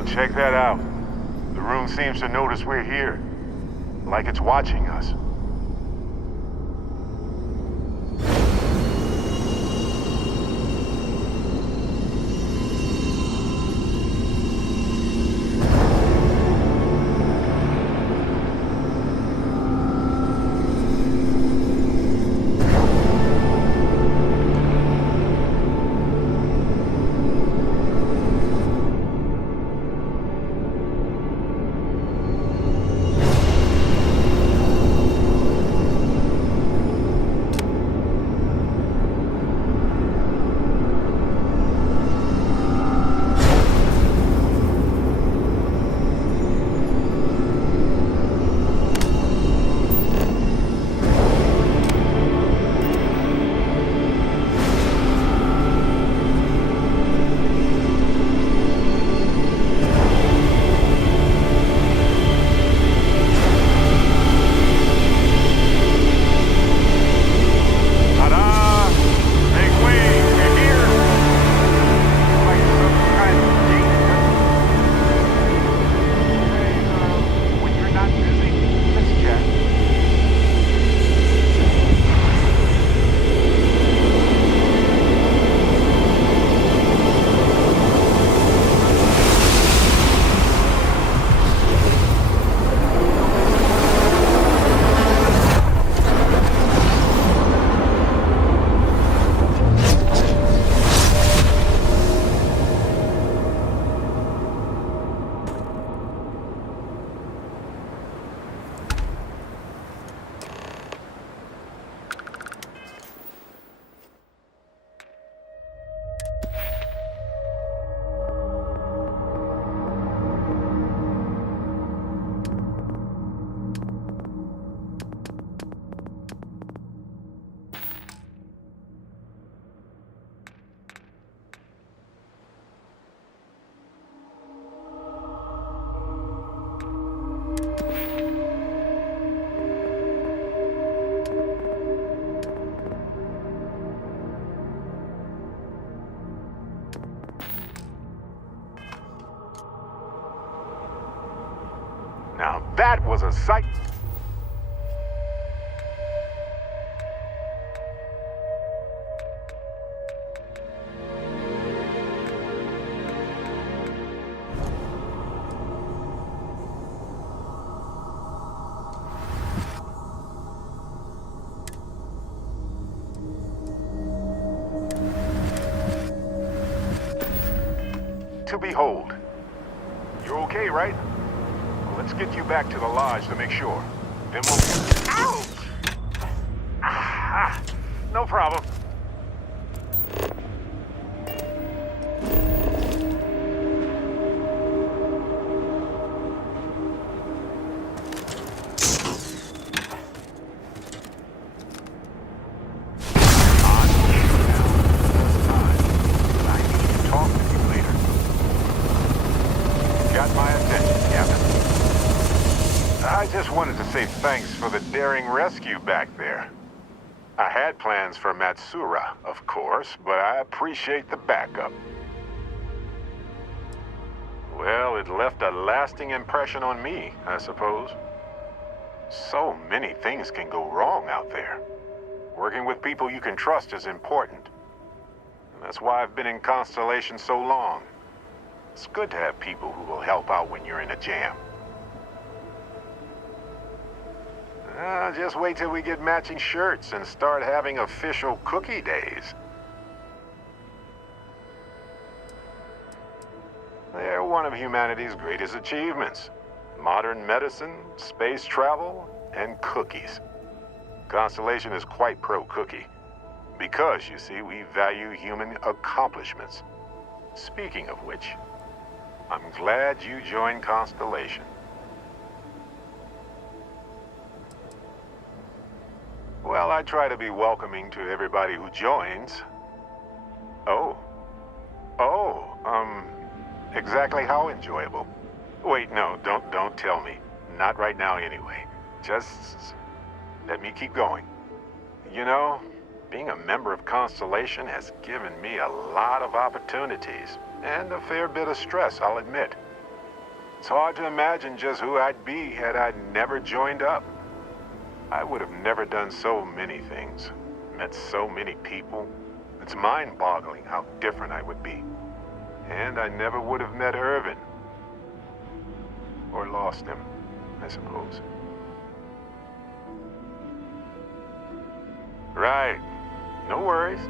Now check that out. The room seems to notice we're here. Like it's watching us. Now that was a sight. To behold. You're okay, right? Let's get you back to the lodge to make sure. Then we'll... Ouch! No problem. I just wanted to say thanks for the daring rescue back there. I had plans for Matsura, of course, but I appreciate the backup. Well, it left a lasting impression on me, I suppose. So many things can go wrong out there. Working with people you can trust is important. And that's why I've been in Constellation so long. It's good to have people who will help out when you're in a jam. Just wait till we get matching shirts and start having official cookie days. They're one of humanity's greatest achievements. Modern medicine, space travel, and cookies. Constellation is quite pro-cookie. Because, you see, we value human accomplishments. Speaking of which, I'm glad you joined Constellation. Well, I try to be welcoming to everybody who joins. Exactly how enjoyable? Wait, no, don't tell me. Not right now anyway. Just let me keep going. You know, being a member of Constellation has given me a lot of opportunities, and a fair bit of stress, I'll admit. It's hard to imagine just who I'd be had I never joined up. I would have never done so many things, met so many people. It's mind-boggling how different I would be. And I never would have met Irvin. Or lost him, I suppose. Right. No worries.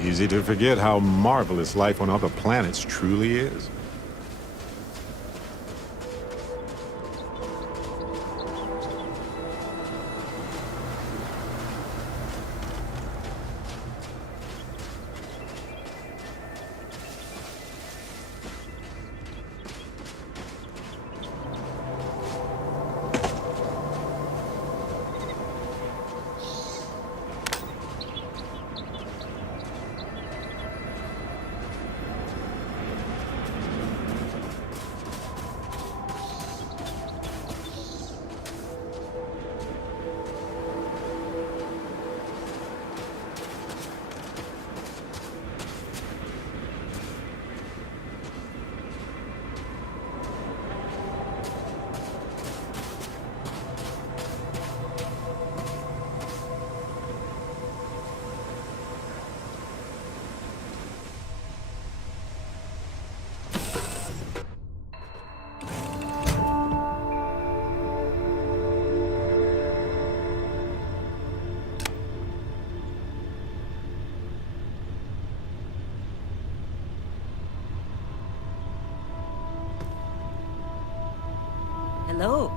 Easy to forget how marvelous life on other planets truly is. Hello.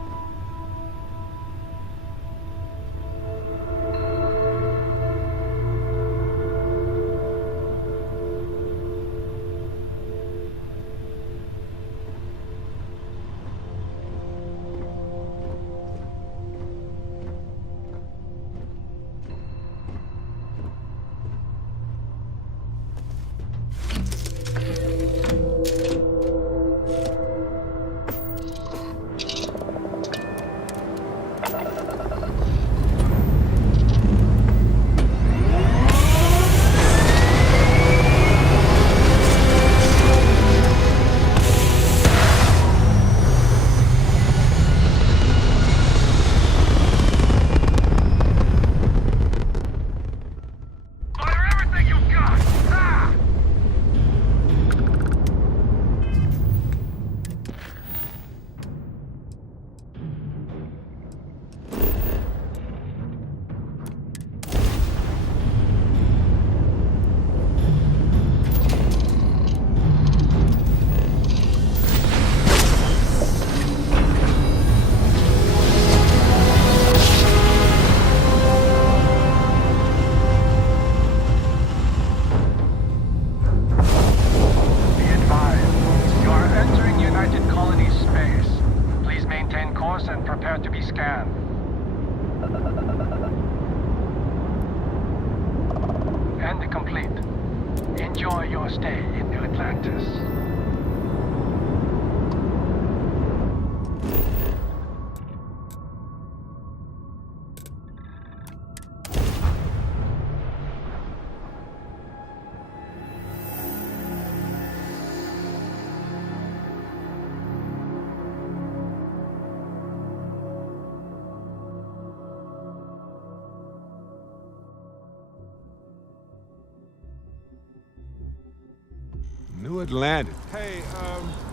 New Atlantis. Hey,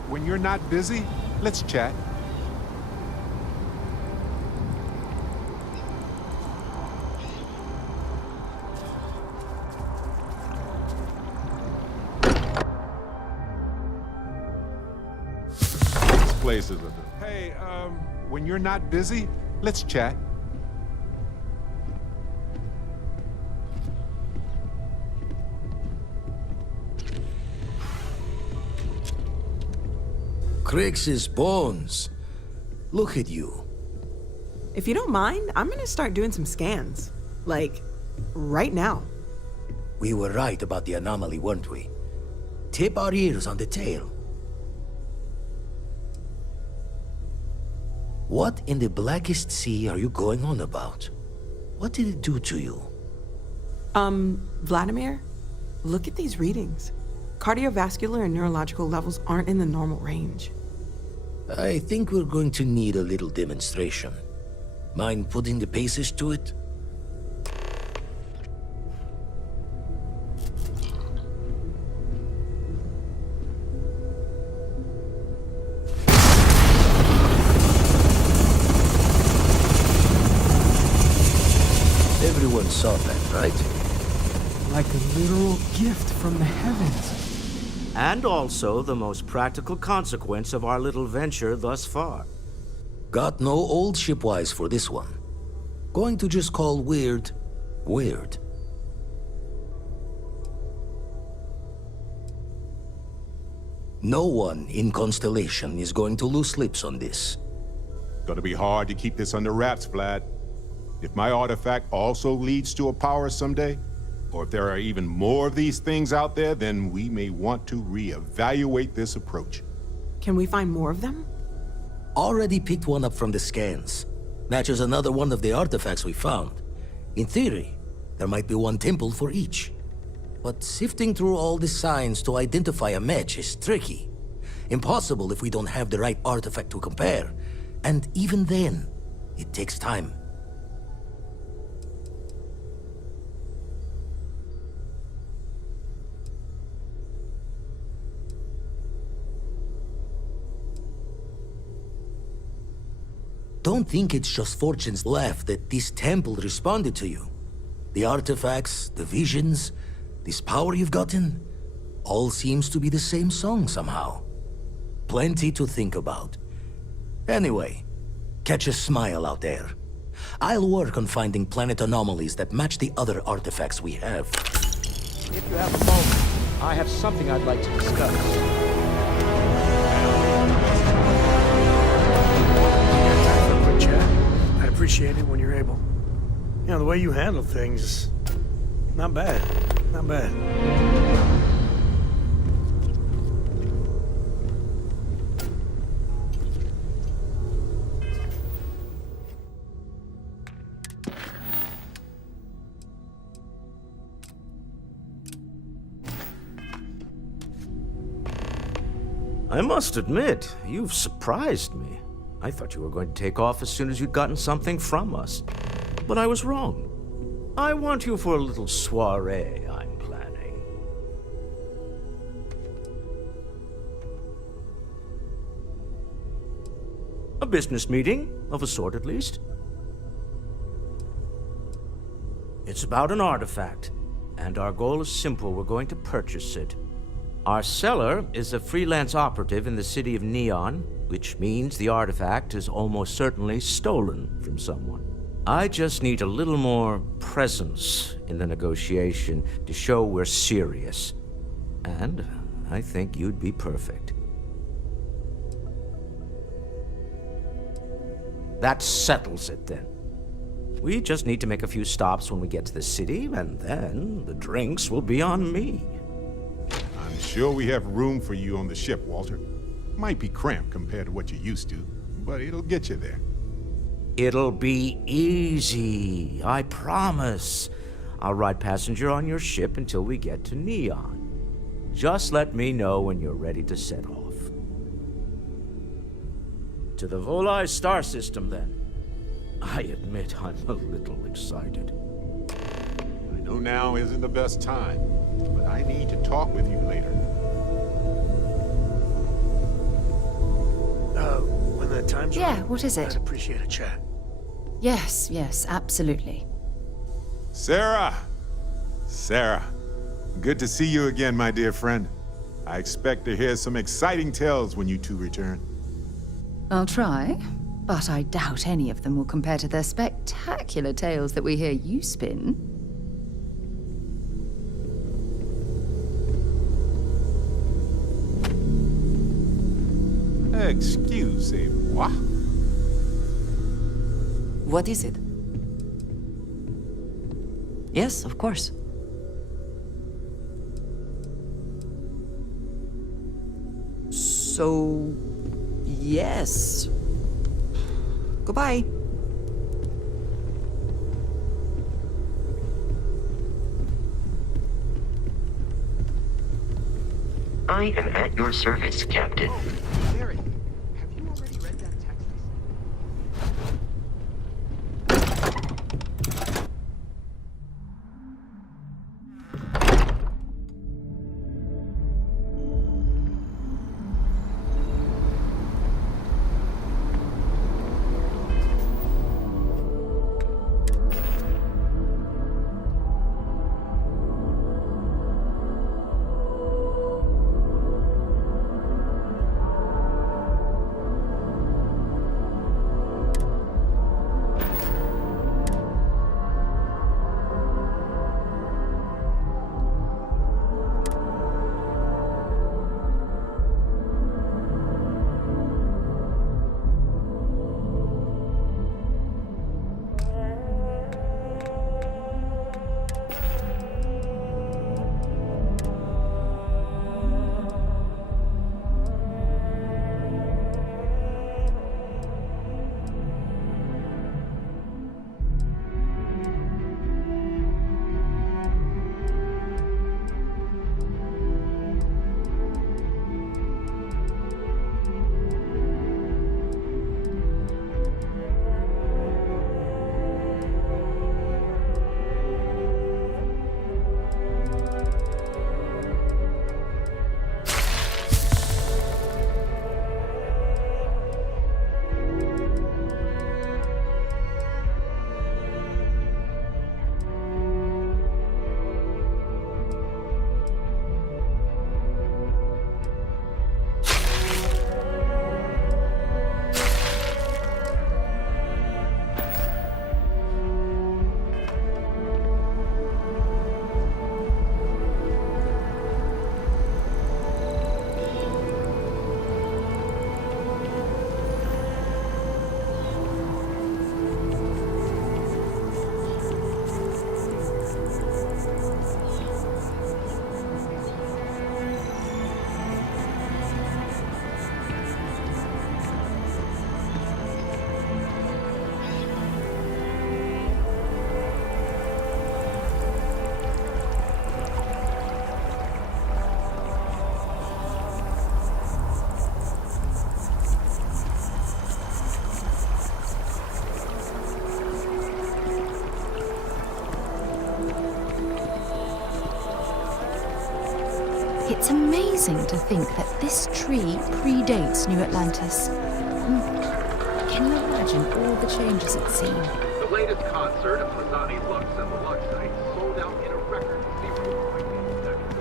when you're not busy, let's chat. This place is a... Hey, when you're not busy, let's chat. Crix's bones. Look at you. If you don't mind, I'm gonna start doing some scans. Like, right now. We were right about the anomaly, weren't we? Tip our ears on the tail. What in the blackest sea are you going on about? What did it do to you? Vladimir, look at these readings. Cardiovascular and neurological levels aren't in the normal range. I think we're going to need a little demonstration. Mind putting the paces to it? Everyone saw that, right? like a literal gift from the heavens. And also the most practical consequence of our little venture thus far. Got no old shipwise for this one. Going to just call weird, weird. No one in Constellation is going to lose slips on this. Gonna be hard to keep this under wraps, Vlad. If my artifact also leads to a power someday, or if there are even more of these things out there, then we may want to reevaluate this approach. Can we find more of them? Already picked one up from the scans. Matches another one of the artifacts we found. In theory, there might be one temple for each. But sifting through all the signs to identify a match is tricky. Impossible if we don't have the right artifact to compare. And even then, it takes time. Don't think it's just Fortune's laugh that this temple responded to you. The artifacts, the visions, this power you've gotten, all seems to be the same song somehow. Plenty to think about. Anyway, catch a smile out there. I'll work on finding planet anomalies that match the other artifacts we have. If you have a moment, I have something I'd like to discuss. I'd appreciate it when you're able. You know, the way you handle things, not bad. Not bad. I must admit, you've surprised me. I thought you were going to take off as soon as you'd gotten something from us. But I was wrong. I want you for a little soiree I'm planning. A business meeting, of a sort at least. It's about an artifact, and our goal is simple. We're going to purchase it. Our seller is a freelance operative in the city of Neon, which means the artifact is almost certainly stolen from someone. I just need a little more presence in the negotiation to show we're serious. And I think you'd be perfect. That settles it then. We just need to make a few stops when we get to the city, and then the drinks will be on me. I'm sure we have room for you on the ship, Walter. Might be cramped compared to what you're used to, but it'll get you there. It'll be easy, I promise. I'll ride passenger on your ship until we get to Neon. Just let me know when you're ready to set off. To the Volai star system, then. I admit I'm a little excited. I know now isn't the best time, but I need to talk with you later. When the time's Yeah, right, what is it? I'd appreciate a chat. Yes, absolutely. Sarah! Sarah, good to see you again, my dear friend. I expect to hear some exciting tales when you two return. I'll try, but I doubt any of them will compare to the spectacular tales that we hear you spin. Excusez-moi. What is it? Yes, of course. So, yes. Goodbye. I am at your service, Captain. Jerry, have you already read that text? It's amazing to think that this tree predates New Atlantis. Can you imagine all the changes it's seen? The latest concert of Mazani Lux and the Lux Knights sold out in a record 0.8 seconds.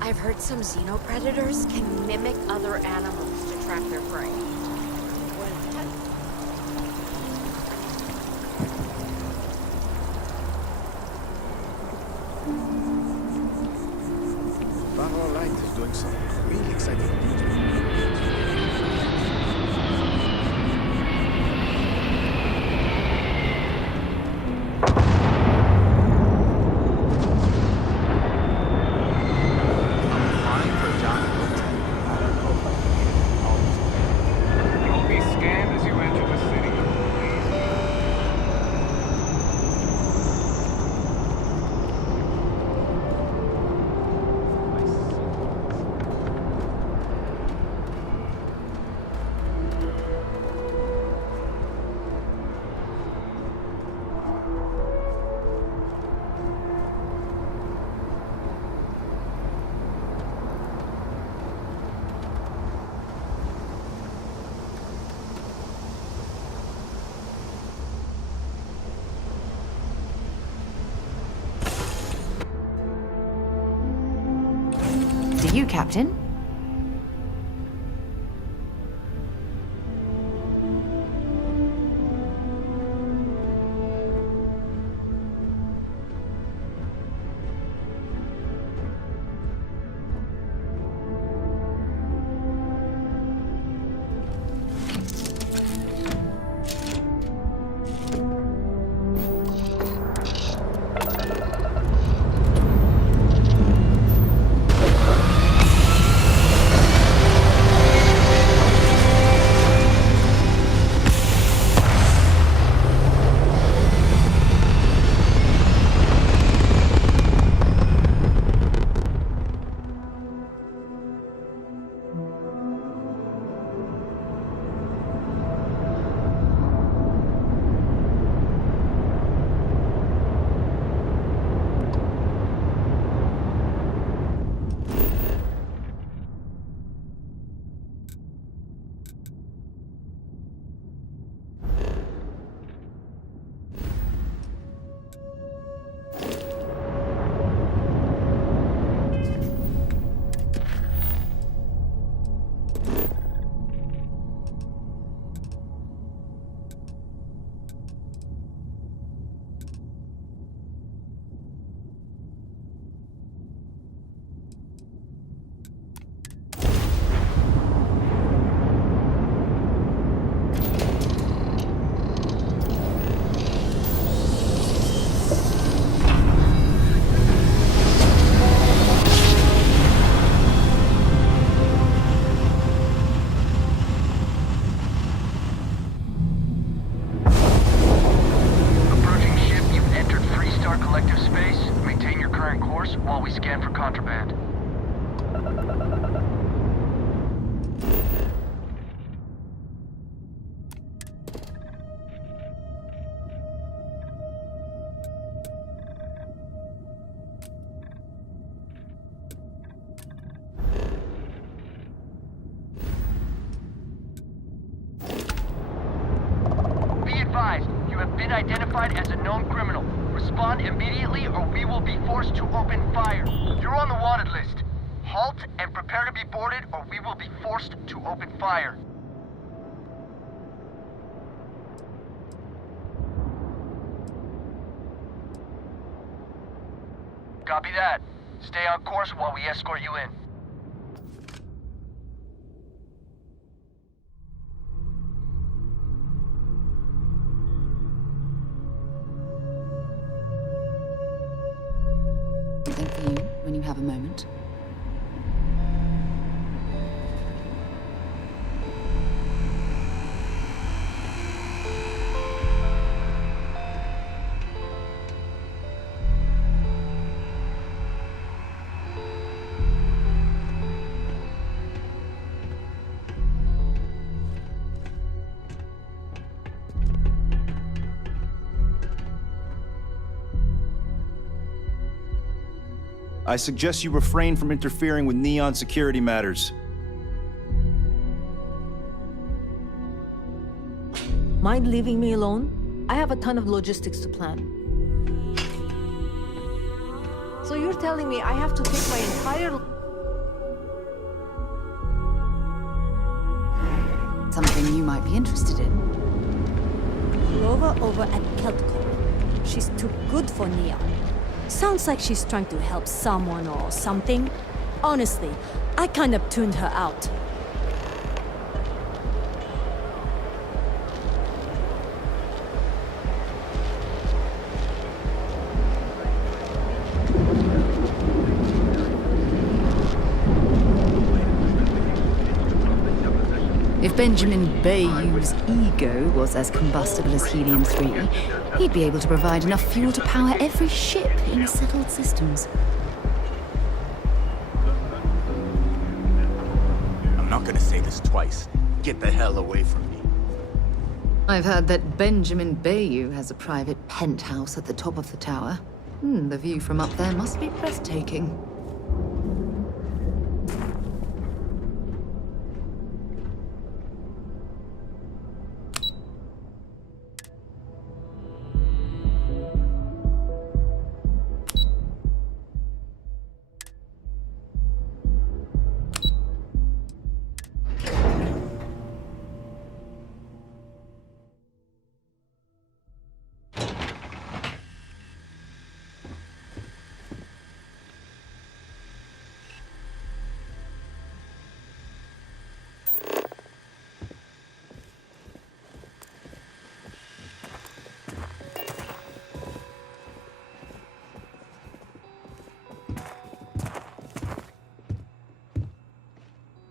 I've heard some xenopredators can mimic other animals to track their prey. Barrow Light is doing something really exciting. You'll be scanned as you enter the city. Do you, Captain? while we scan for contraband. advised, you have been identified as a known criminal. Respond immediately or we will be forced to open fire. You're on the wanted list. Halt and prepare to be boarded or we will be forced to open fire. Copy that. Stay on course while we escort you in. Something for you when you have a moment. I suggest you refrain from interfering with Neon security matters. Mind leaving me alone? I have a ton of logistics to plan. So you're telling me I have to pick my entire... Something you might be interested in. Rover over at Keltcon. She's too good for Neon. Sounds like she's trying to help someone or something. Honestly, I kind of tuned her out. If Benjamin Bayou's ego was as combustible as helium-3, he'd be able to provide enough fuel to power every ship in settled systems. I'm not gonna say this twice. Get the hell away from me. I've heard that Benjamin Bayou has a private penthouse at the top of the tower. The view from up there must be breathtaking.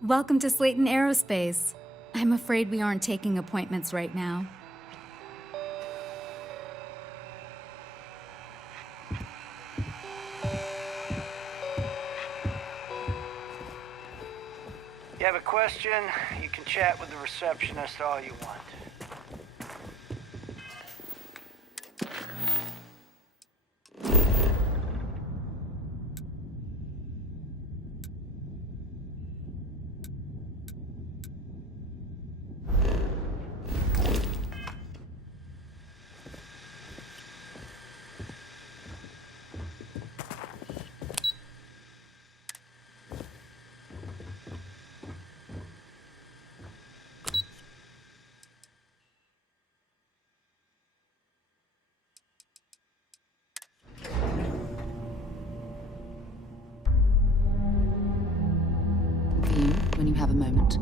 Welcome to Slayton Aerospace. I'm afraid we aren't taking appointments right now. You have a question, you can chat with the receptionist all you want. When you have a moment.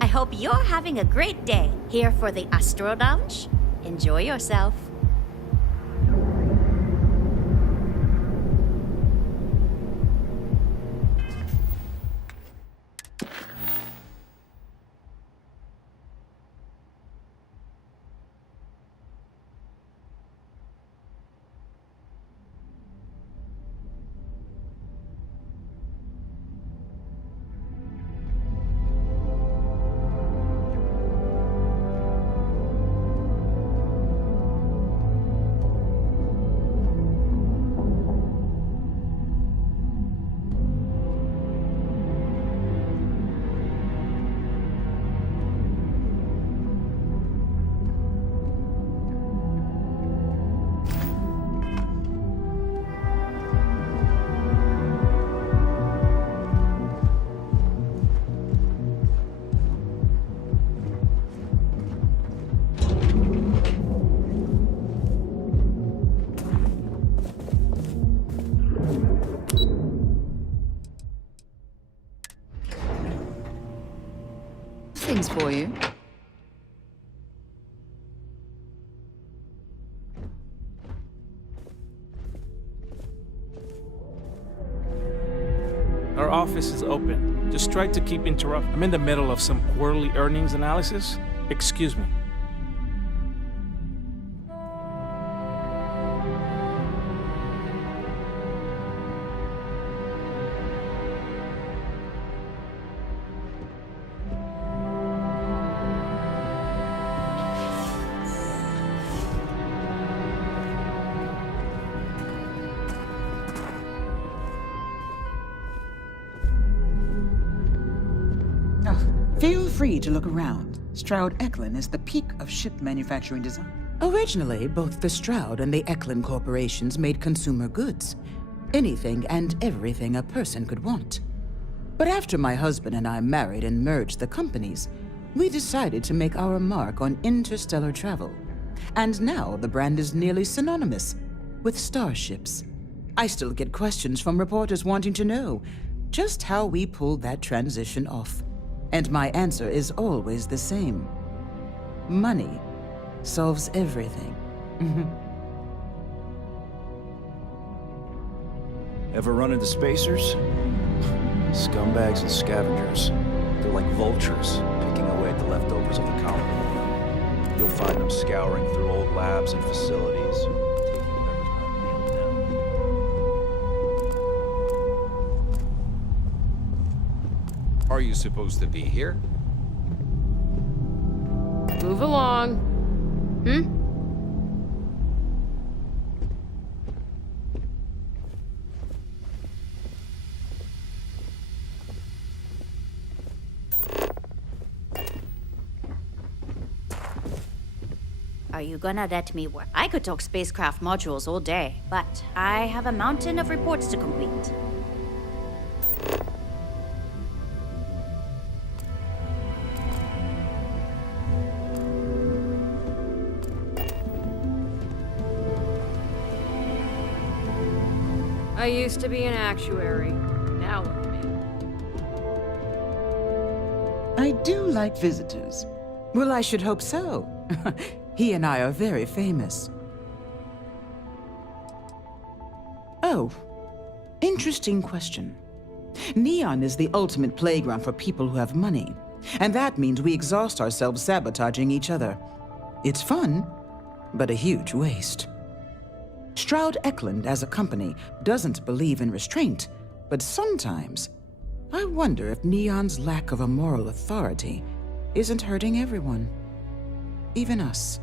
I hope you're having a great day. Here for the Astro Lounge? Enjoy yourself. things for you. Our office is open. Just try to keep interrupting. I'm in the middle of some quarterly earnings analysis. Excuse me. Feel free to look around. Stroud-Eklund is the peak of ship manufacturing design. Originally, both the Stroud and the Eklund corporations made consumer goods. Anything and everything a person could want. But after my husband and I married and merged the companies, we decided to make our mark on interstellar travel. And now the brand is nearly synonymous with starships. I still get questions from reporters wanting to know just how we pulled that transition off. And my answer is always the same. Money solves everything. Ever run into spacers? Scumbags and scavengers. They're like vultures, picking away at the leftovers of the colony. You'll find them scouring through old labs and facilities, taking whatever's not nailed down. Are you supposed to be here? Move along. Are you gonna let me work? I could talk spacecraft modules all day, but I have a mountain of reports to complete. I used to be an actuary. Now look at me. I do like visitors. Well, I should hope so. He and I are very famous. Oh, interesting question. Neon is the ultimate playground for people who have money, and that means we exhaust ourselves sabotaging each other. It's fun, but a huge waste. Stroud-Eklund, as a company, doesn't believe in restraint, but sometimes I wonder if Neon's lack of a moral authority isn't hurting everyone, even us.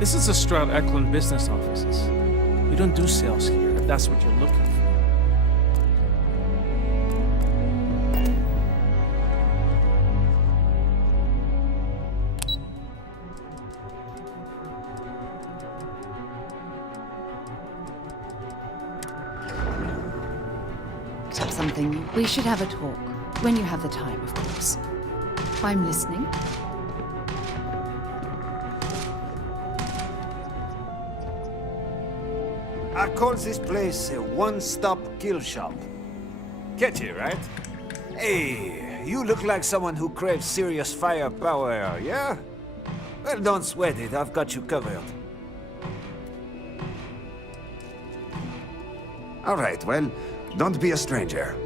This is the Stroud-Eklund business offices. We don't do sales here, if that's what you're looking for. Something. We should have a talk. When you have the time, of course. I'm listening. I call this place a one-stop kill shop. Catchy, right? Hey, you look like someone who craves serious firepower, yeah? Well, don't sweat it. I've got you covered. All right, well, don't be a stranger.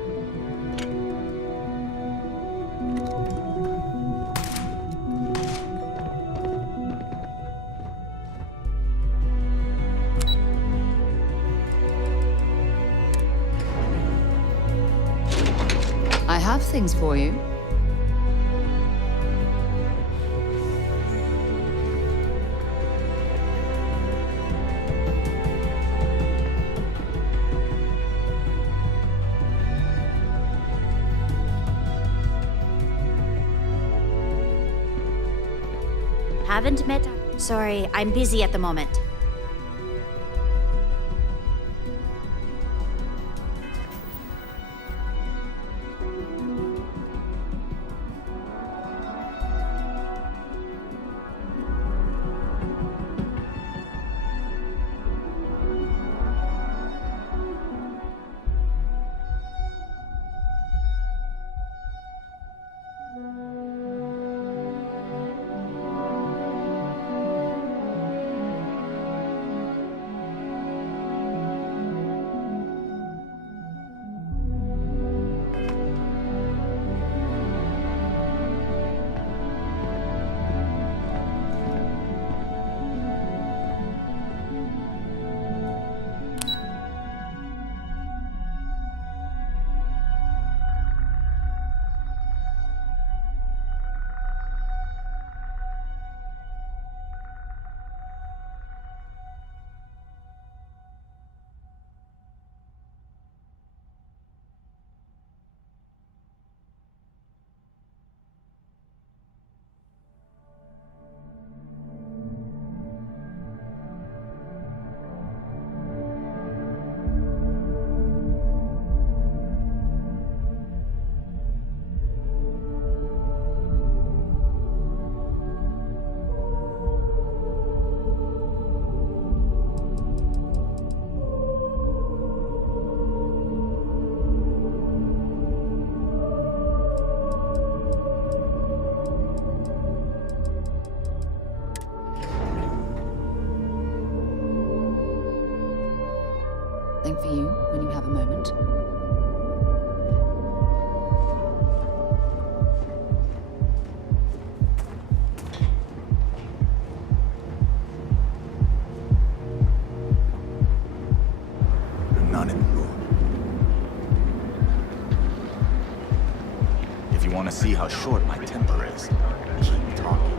I have things for you. Haven't met. Sorry, I'm busy at the moment. something for you when you have a moment. I'm not in the mood. If you want to see how short my temper is, keep talking.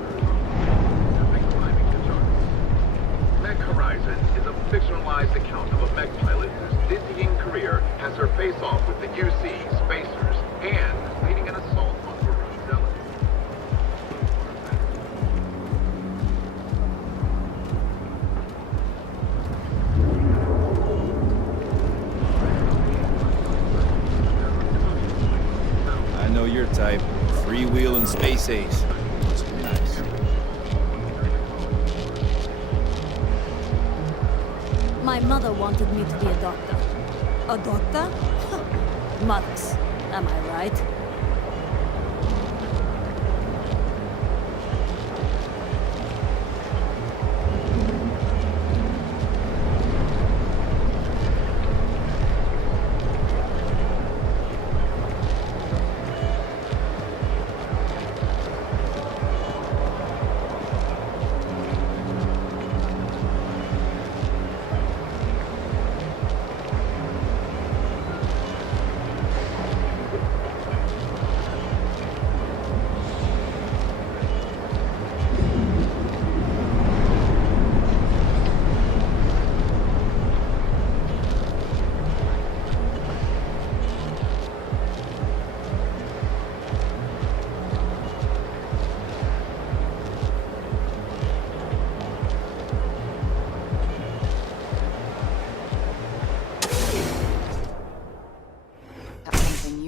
Mech Horizon is a fictionalized account of a mech pilot whose dizzying career has her face-off with the UC Spacers and leading an assault on Varun Zealot. I know your type. Freewheeling space ace. Must be nice. My mother wanted me to be a doctor. A doctor? Mothers. Am I right?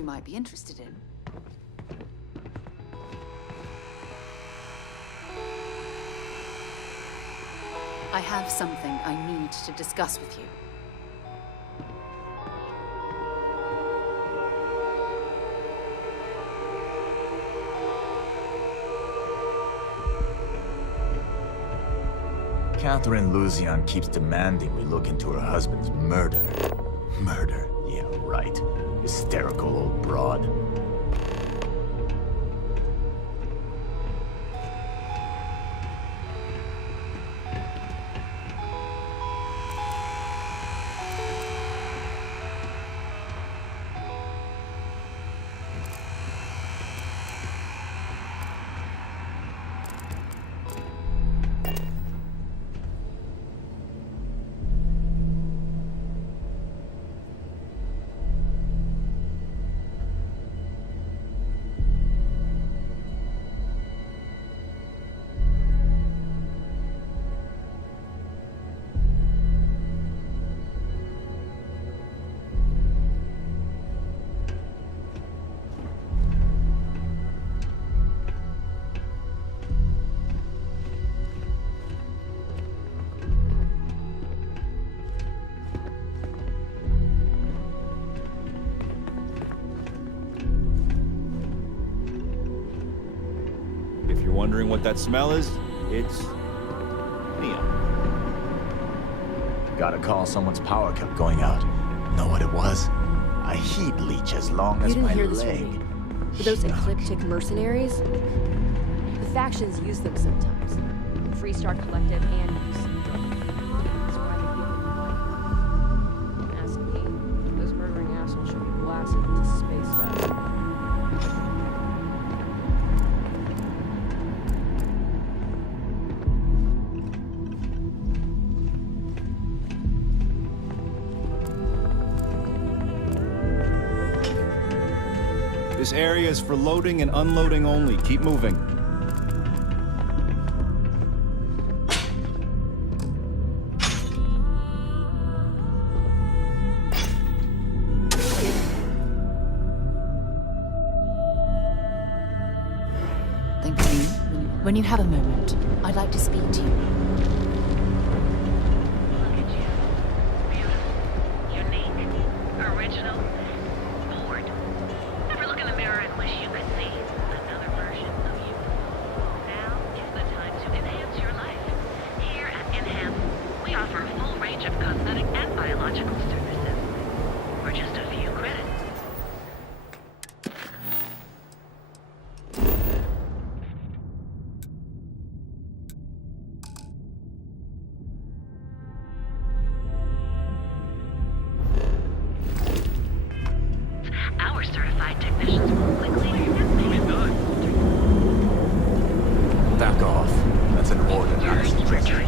Might be interested in. I have something I need to discuss with you. Catherine Luzian keeps demanding we look into her husband's murder. Murder? Yeah, right. Hysterical old broad. If you're wondering what that smell is, it's neon. Got a call someone's power kept going out. Know what it was? A heat leech as long as my You didn't hear this leg. from me. For those ecliptic mercenaries, the factions use them sometimes. Freestar Collective and UC Drug. That's why they give them life. Ask me, those murdering assholes should be blasted into space dust. This area is for loading and unloading only. Keep moving. Thank you. When you have a moment, I'd like to speak to you. Original, bored. Never look in the mirror and wish you could see another version of you. Now is the time to enhance your life. Here at Enhance, we offer a full range of cosmetic and biological services. Back off. That's an order, not a suggestion.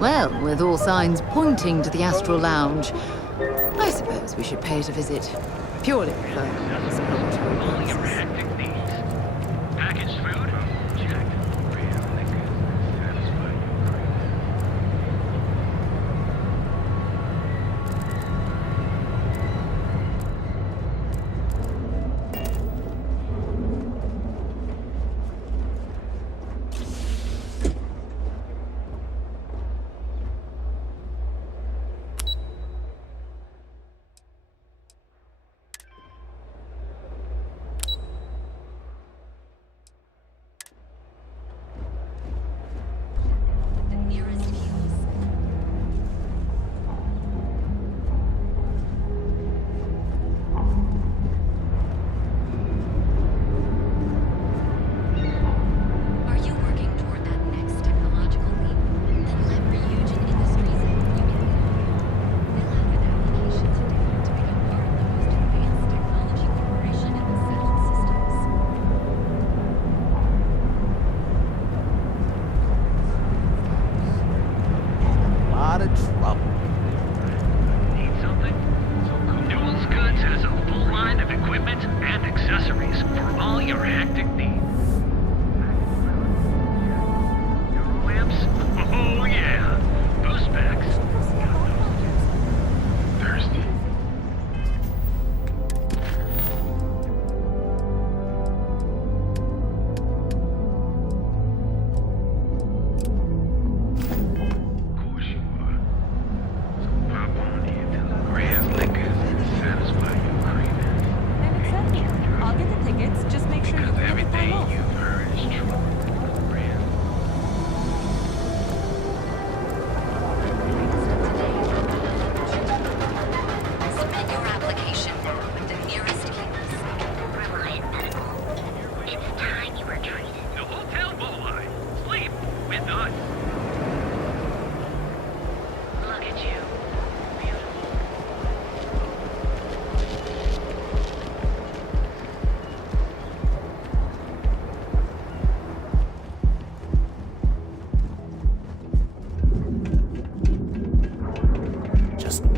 Well, with all signs pointing to the Astral Lounge, I suppose we should pay it a visit. Purely for exploratory purposes. Packaged food? Check.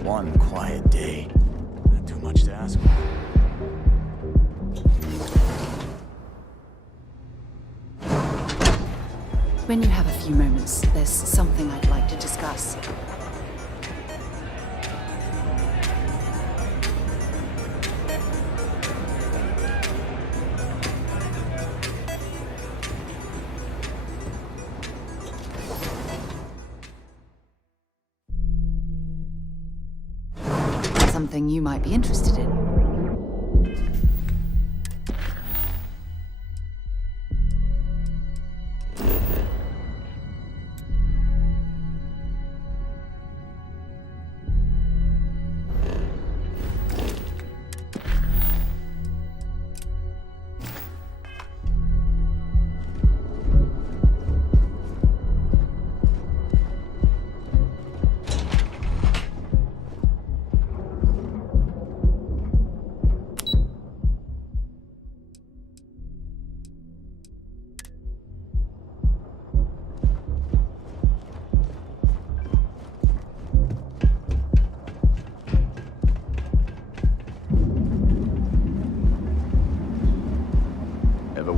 One quiet day. Not too much to ask for. When you have a few moments, there's something I'd like to discuss. Something you might be interested in.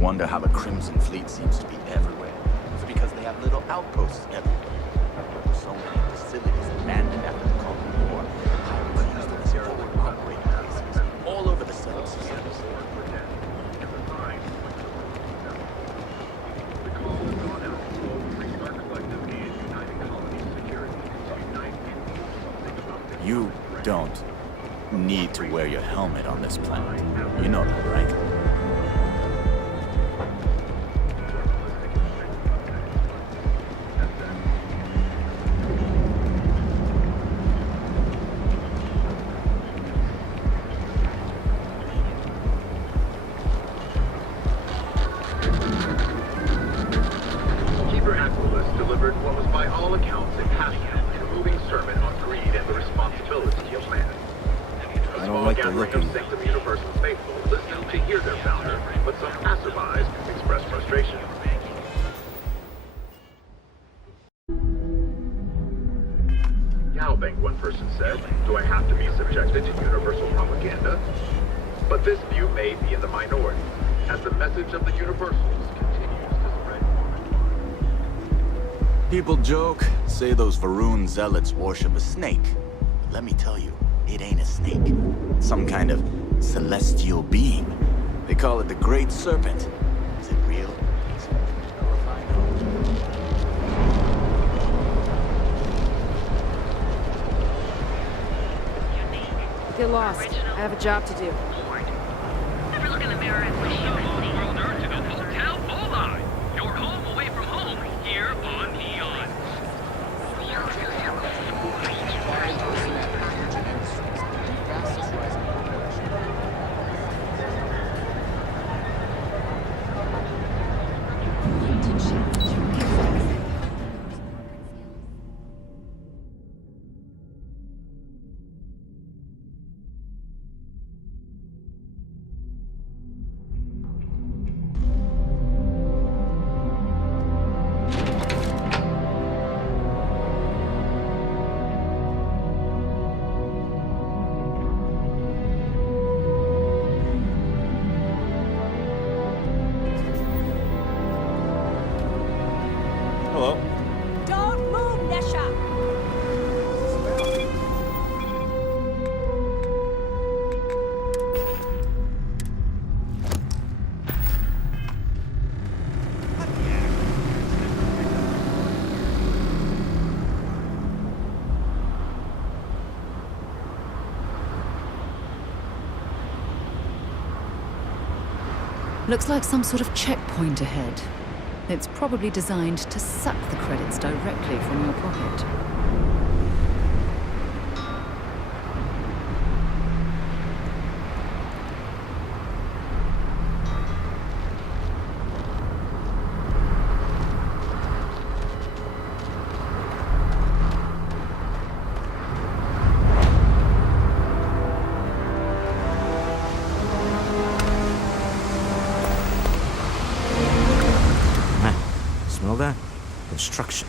Wonder how the Crimson Fleet seems to be everywhere. It's because they have little outposts everywhere. There were so many facilities abandoned after the Cold War. Pirates used them as forward operating bases all over the settled systems. You don't need to wear your helmet on this planet. You know that, right? Look of the universe and faithful, listening to hear this view may be in the minority, as the message of the Universals continues to spread. People joke, say those Varun zealots worship a snake. But let me tell you, it ain't a snake. It's some kind of celestial being. They call it the Great Serpent. Is it real? Get lost. I have a job to do. Never look in the mirror and wish you could see. Hotel Bullseye. Your home away from home here on Neon. Hello. Don't move, Nesha! Looks like some sort of checkpoint ahead. It's probably designed to suck the credits directly from your pocket. Smell that? Construction,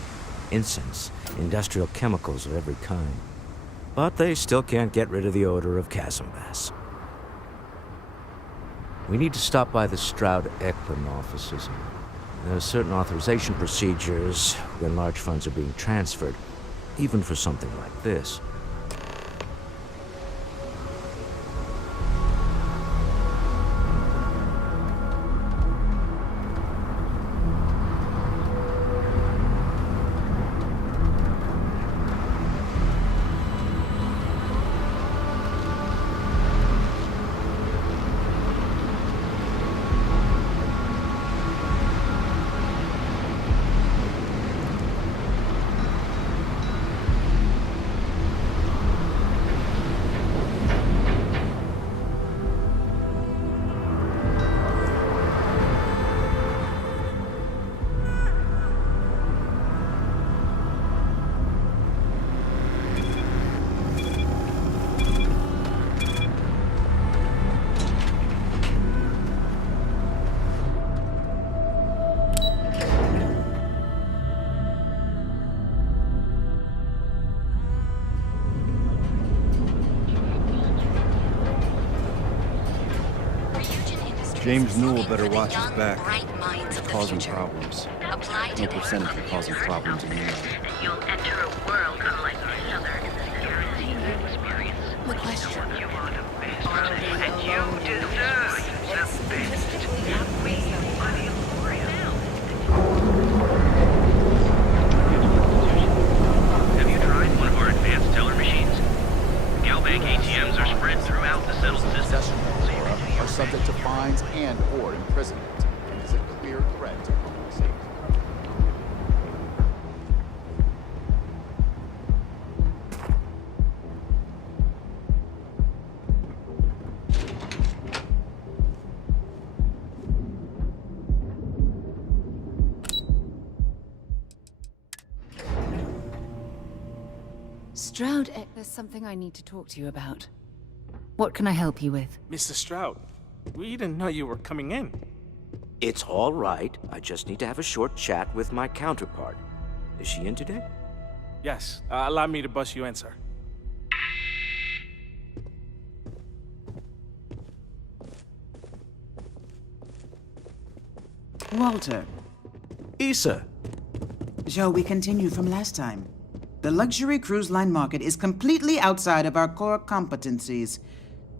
incense, industrial chemicals of every kind. But they still can't get rid of the odor of chasm bass. We need to stop by the Stroud-Eklund offices. There are certain authorization procedures when large funds are being transferred, even for something like this. James Newell better watch his back. It's causing problems. No percentage for causing problems in the end. And you'll enter a world unlike any other in the century you've experienced. The question. You are the best, and you deserve the best. We are the Emporium. Have you tried one of our advanced teller machines? GalBank ATMs are spread throughout the settled system. Are subject to fines and/or imprisonment, and is a clear threat to public safety. Stroud, there's something I need to talk to you about. What can I help you with? Mr. Stroud, we didn't know you were coming in. It's all right. I just need to have a short chat with my counterpart. Is she in today? Yes, allow me to bust you in, sir. Walter, Issa. shall we continue from last time? The luxury cruise line market is completely outside of our core competencies.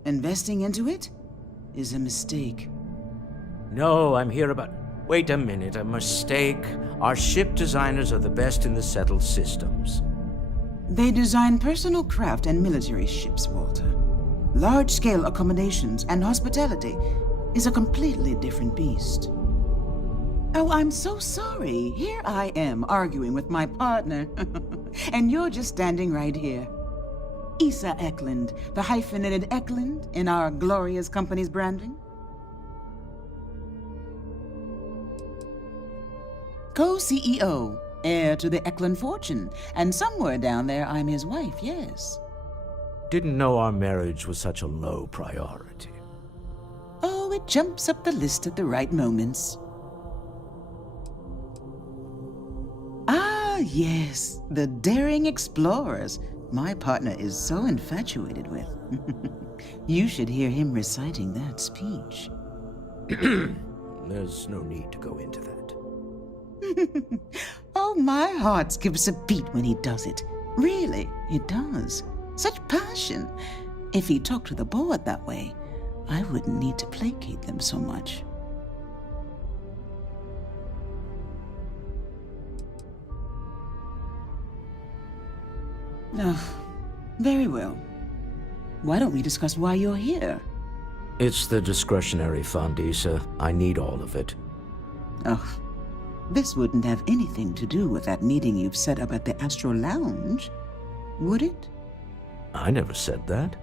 Investing into it is a mistake. No, I'm here about... Wait a minute, a mistake? Our ship designers are the best in the settled systems. They design personal craft and military ships, Walter. Large-scale accommodations and hospitality is a completely different beast. Oh, I'm so sorry. Here I am arguing with my partner, and you're just standing right here. Issa Eklund, the hyphenated Eklund in our glorious company's branding. Co-CEO, heir to the Eklund fortune, and somewhere down there I'm his wife, yes. Didn't know our marriage was such a low priority. Oh, it jumps up the list at the right moments. Ah, yes, the daring explorers my partner is so infatuated with. You should hear him reciting that speech. There's no need to go into that. Oh, my heart skips a beat when he does it. Really, it does. Such passion. If he talked to the board that way, I wouldn't need to placate them so much. Oh, very well. Why don't we discuss why you're here? It's the discretionary fund, Issa. I need all of it. Oh, this wouldn't have anything to do with that meeting you've set up at the Astro Lounge, would it? I never said that.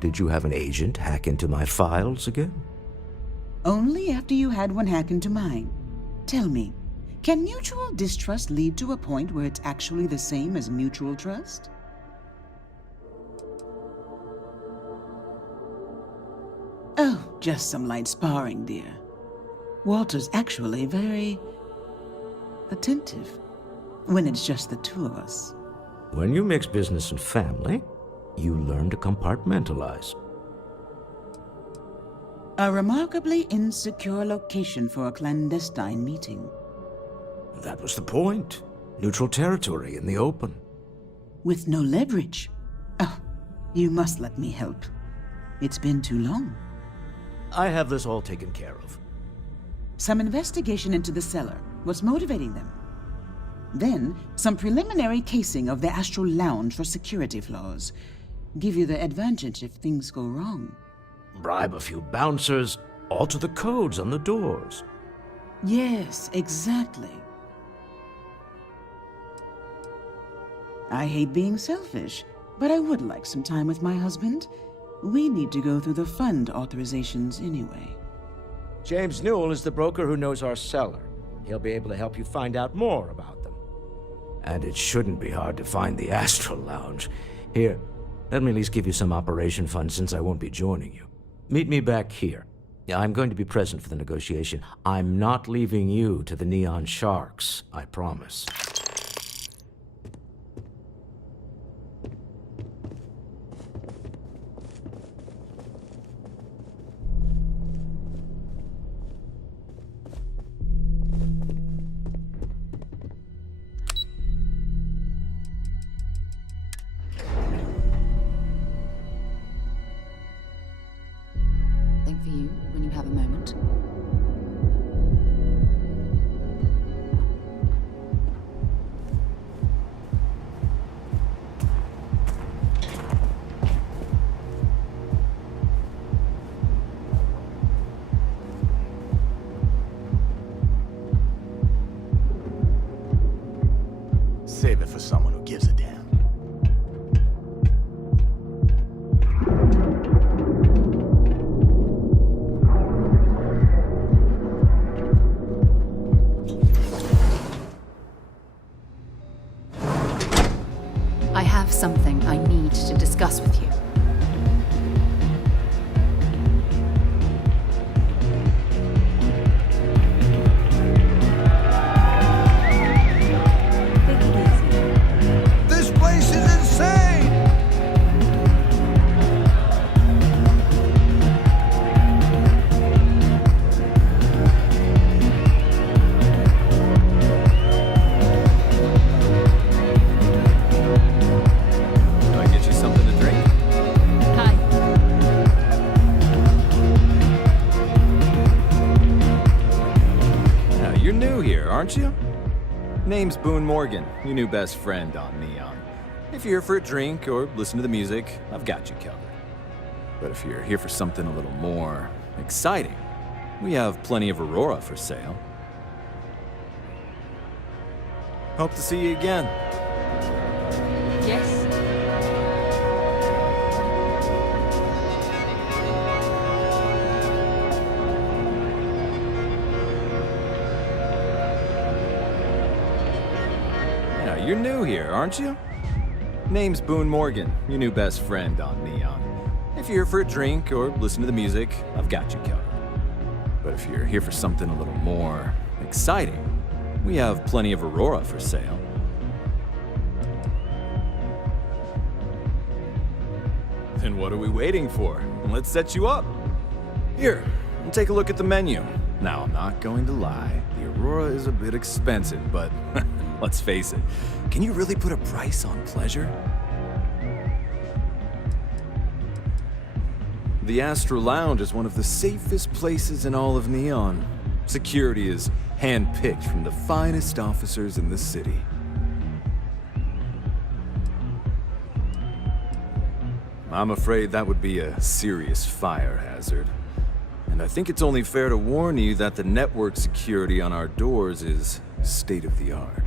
Did you have an agent hack into my files again? Only after you had one hack into mine. Tell me, can mutual distrust lead to a point where it's actually the same as mutual trust? Oh, just some light sparring, dear. Walter's actually very attentive when it's just the two of us. When you mix business and family, you learn to compartmentalize. A remarkably insecure location for a clandestine meeting. That was the point. Neutral territory in the open. With no leverage. Oh, you must let me help. It's been too long. I have this all taken care of. Some investigation into the cellar. What's motivating them? Then, some preliminary casing of the Astral Lounge for security flaws. Give you the advantage if things go wrong. Bribe a few bouncers, alter the codes on the doors. Yes, exactly. I hate being selfish, but I would like some time with my husband. We need to go through the fund authorizations anyway. James Newell is the broker who knows our cellar. He'll be able to help you find out more about them. And it shouldn't be hard to find the Astral Lounge. Here, let me at least give you some operation funds since I won't be joining you. Meet me back here. I'm going to be present for the negotiation. I'm not leaving you to the Neon Sharks, I promise. For you when you have a moment. Save it for someone who gives a damn. I have something I need to discuss with you. Take it easy. aren't you? Name's Boone Morgan, your new best friend on Neon. If you're here for a drink or listen to the music, I've got you covered. But if you're here for something a little more exciting, we have plenty of Aurora for sale. Hope to see you again. Yes. Yeah, you're new here, aren't you? Name's Boone Morgan, your new best friend on Neon. If you're here for a drink or listen to the music, I've got you covered. But if you're here for something a little more exciting, we have plenty of Aurora for sale. Then what are we waiting for? Let's set you up. Here, take a look at the menu. Now, I'm not going to lie. The Aurora is a bit expensive, but let's face it. Can you really put a price on pleasure? The Astral Lounge is one of the safest places in all of Neon. Security is handpicked from the finest officers in the city. I'm afraid that would be a serious fire hazard. And I think it's only fair to warn you that the network security on our doors is state-of-the-art.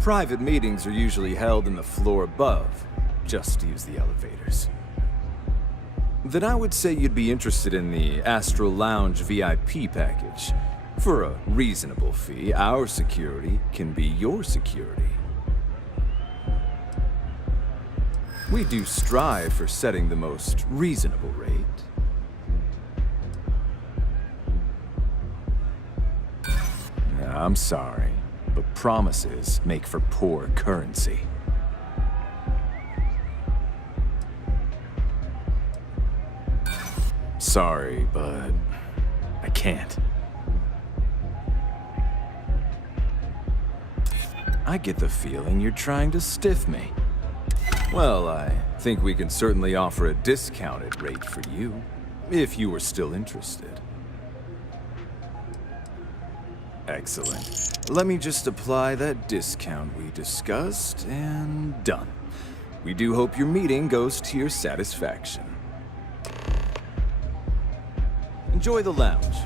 Private meetings are usually held in the floor above. Just use the elevators. Then I would say you'd be interested in the Astral Lounge VIP package. For a reasonable fee, our security can be your security. We do strive for setting the most reasonable rate. I'm sorry, but promises make for poor currency. Sorry, but I can't. I get the feeling you're trying to stiff me. Well, I think we can certainly offer a discounted rate for you, if you were still interested. Excellent. Let me just apply that discount we discussed, and done. We do hope your meeting goes to your satisfaction. Enjoy the lounge.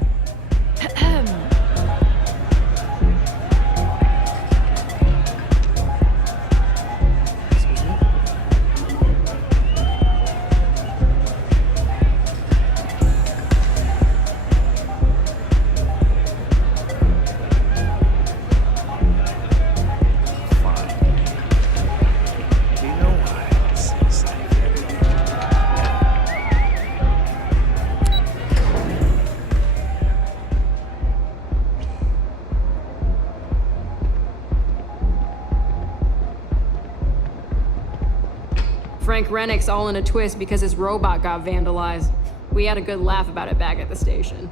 Frank Rennick's all in a twist because his robot got vandalized. We had a good laugh about it back at the station.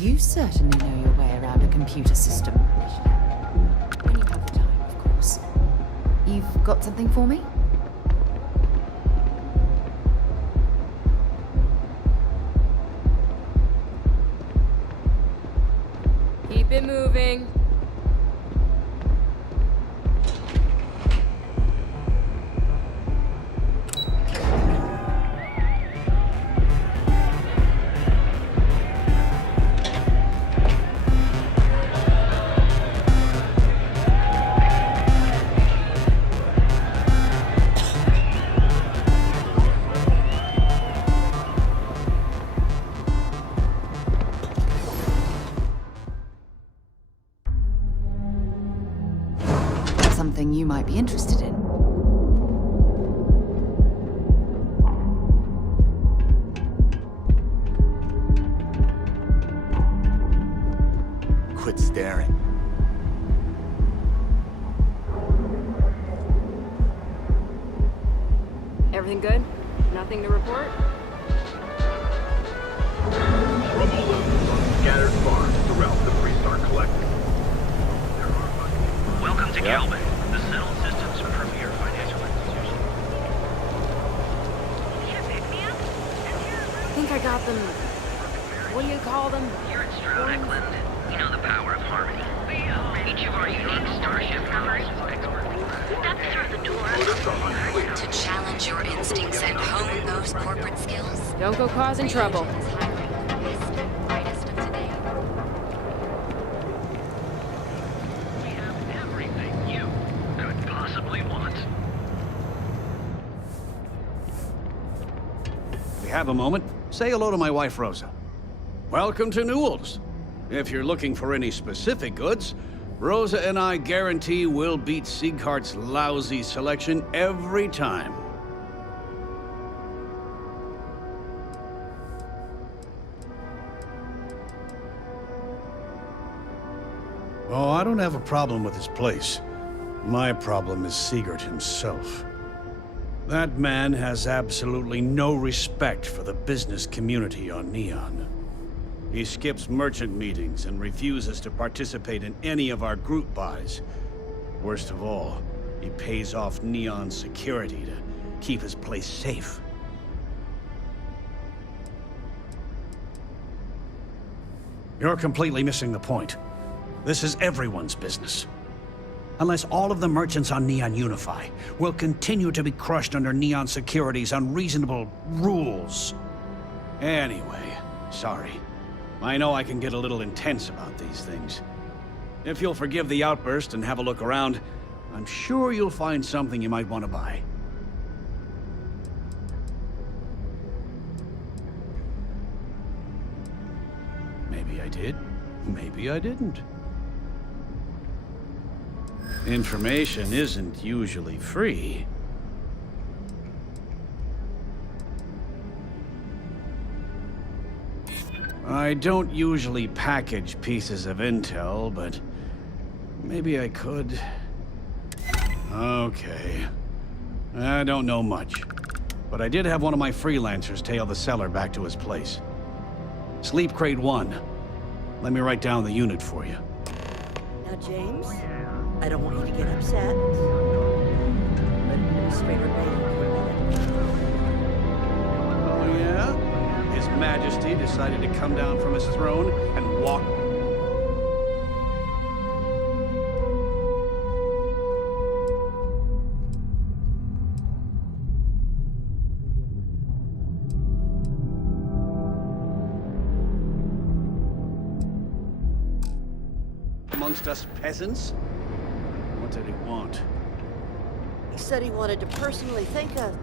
You certainly know your way around a computer system. When you have the time, of course. You've got something for me? Keep it moving. something you might be interested in. Quit staring. Everything good? Nothing to report? Trouble loose on scattered farms throughout the Freestar Collective. Welcome to Calvin, the Settled Systems premier financial institution. I think I got them. What do you call them? Here at Stroud Eklund, you know the power of harmony. Each of our unique starship members is expertly crafted. Step through the door. To challenge your instincts and hone those corporate skills. Don't go causing trouble. We have everything you could possibly want. If you have a moment, say hello to my wife, Rosa. Welcome to Newell's. If you're looking for any specific goods, Rosa and I guarantee we'll beat Sieghart's lousy selection every time. Oh, I don't have a problem with this place. My problem is Siegert himself. That man has absolutely no respect for the business community on Neon. He skips merchant meetings and refuses to participate in any of our group buys. Worst of all, he pays off Neon's security to keep his place safe. You're completely missing the point. This is everyone's business. Unless all of the merchants on Neon unify, we'll continue to be crushed under Neon Security's unreasonable rules. Anyway, sorry. I know I can get a little intense about these things. If you'll forgive the outburst and have a look around, I'm sure you'll find something you might want to buy. Maybe I did, maybe I didn't. Information isn't usually free. I don't usually package pieces of intel, but maybe I could. Okay. I don't know much, but I did have one of my freelancers tail the seller back to his place. Sleep Crate 1. Let me write down the unit for you. Now, James, I don't want you to get upset, but Administrator Bay. Oh, yeah? His Majesty decided to come down from his throne and walk... amongst us peasants? What did he want? He said he wanted to personally thank us.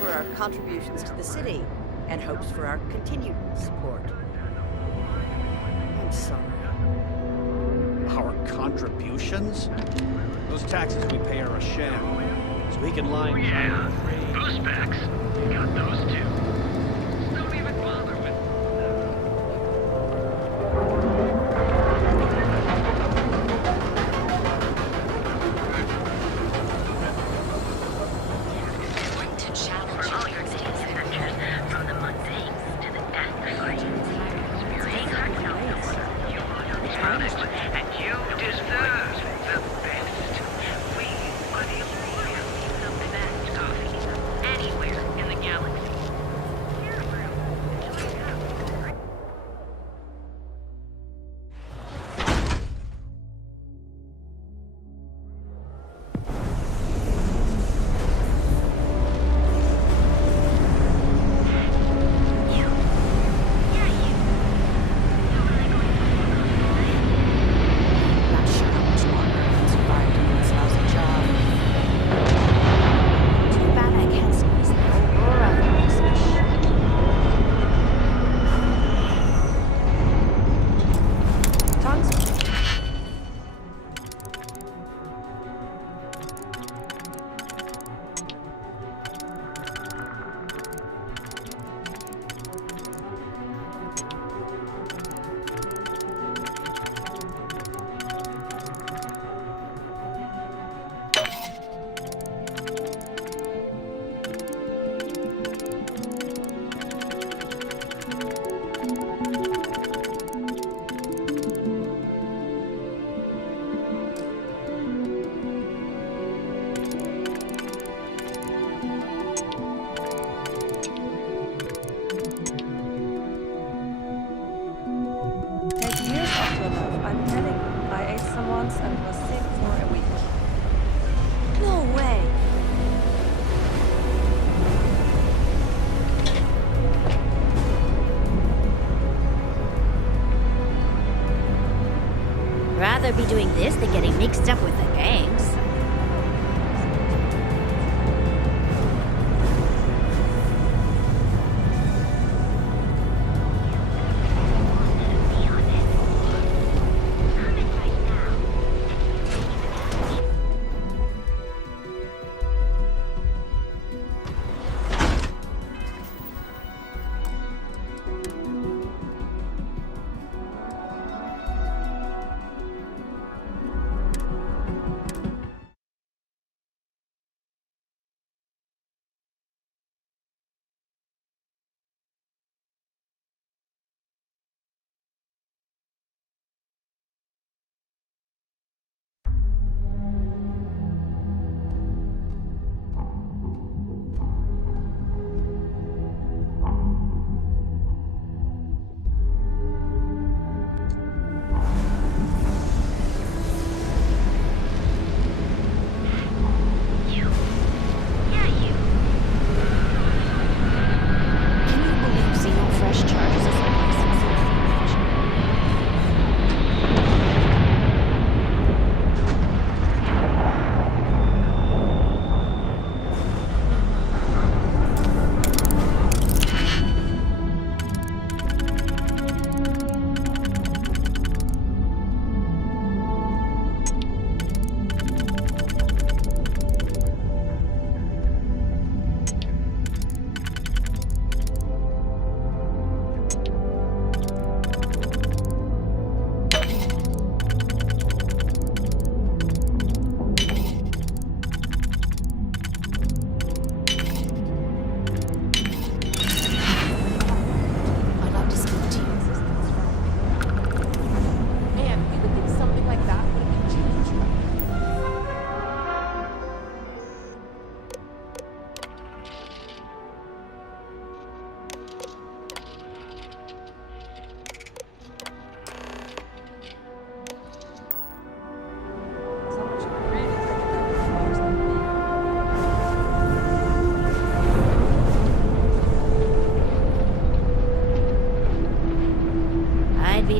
For our contributions to the city, and hopes for our continued support. I'm sorry. Our contributions? Those taxes we pay are a sham, so he can line... Oh, yeah. Boost packs. Got those too. Don't even bother with... To challenge For all your needs, adventures, from the mundanes to the death-defying experience, you are your product, and you deserve the best. We are the employer of the best coffee anywhere in the rather be doing this than getting mixed up with the gangs.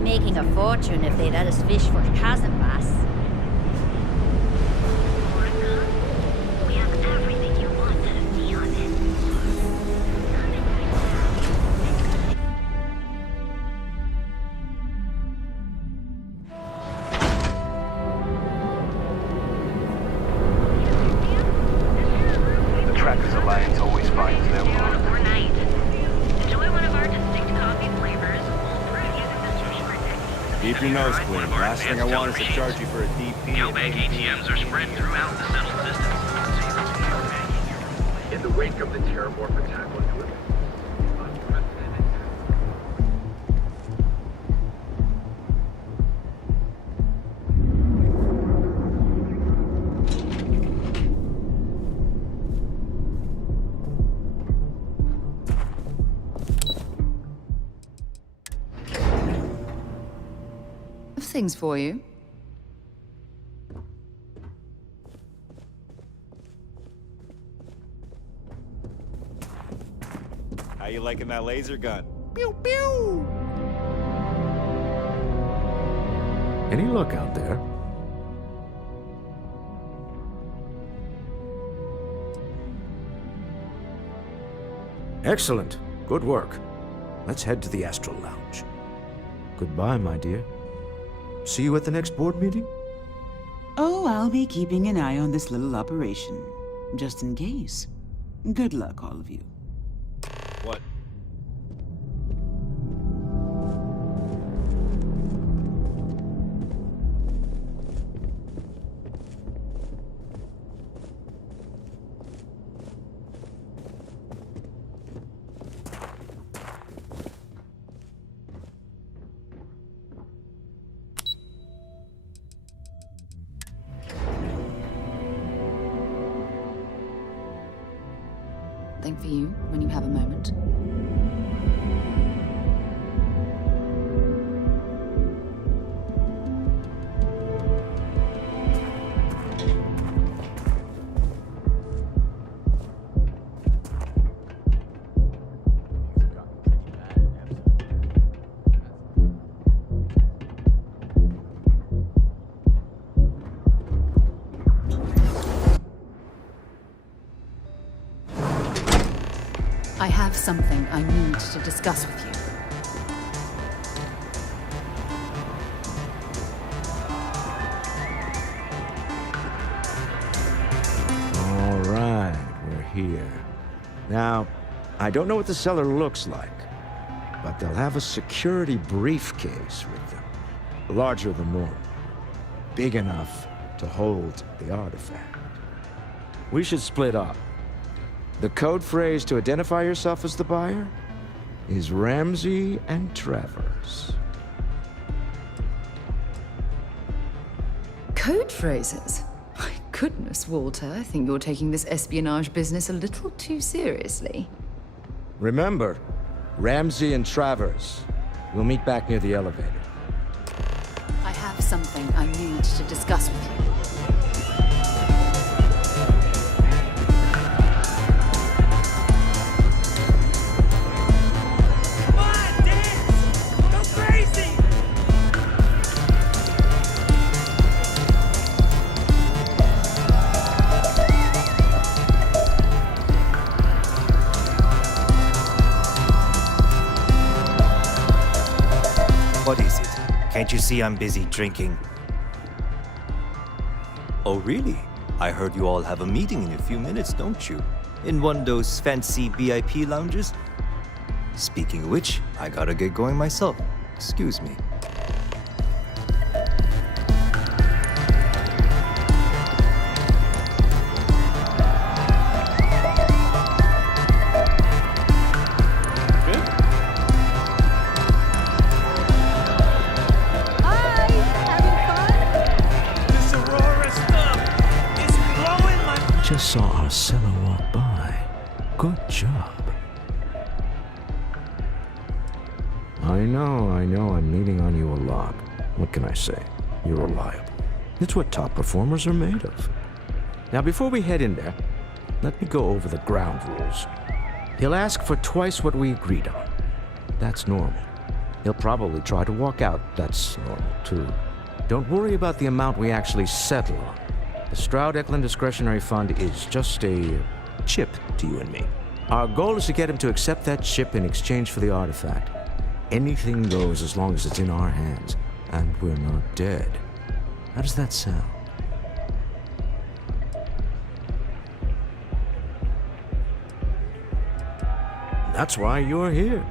Making a fortune if they let us fish for cousin bass. We have everything you want out of Neon and The Trackers Alliance always finds their mark. or night. Enjoy one of our distinct coffee flavors. Keep your nose clean. Last thing I want is to charge you for a DP. Mailbag ATMs are spread throughout the settled system. In the wake of the Terramorph attack on Earth, Things for you. How you liking that laser gun? Pew pew. Any luck out there? Excellent. Good work. Let's head to the Astral Lounge. Goodbye, my dear. See you at the next board meeting? Oh, I'll be keeping an eye on this little operation, just in case. Good luck, all of you. What? Think for you when you have a moment. I have something I need to discuss with you. All right, we're here. Now, I don't know what the cellar looks like, but they'll have a security briefcase with them, larger than normal, big enough to hold the artifact. We should split up. The code phrase to identify yourself as the buyer is Ramsey and Travers. Code phrases? My goodness, Walter, I think you're taking this espionage business a little too seriously. Remember, Ramsey and Travers. We'll meet back near the elevator. I have something I need to discuss with you. What is it? Can't you see I'm busy drinking? Oh, really? I heard you all have a meeting in a few minutes, don't you? In one of those fancy VIP lounges? Speaking of which, I gotta get going myself. Excuse me. Just saw our cellar walk by. Good job. I know, I'm leaning on you a lot. What can I say? You're reliable. It's what top performers are made of. Now, before we head in there, let me go over the ground rules. He'll ask for twice what we agreed on. That's normal. He'll probably try to walk out. That's normal, too. Don't worry about the amount we actually settle on. The Stroud-Eklund Discretionary Fund is just a chip to you and me. Our goal is to get him to accept that chip in exchange for the artifact. Anything goes as long as it's in our hands, and we're not dead. How does that sound? That's why you're here.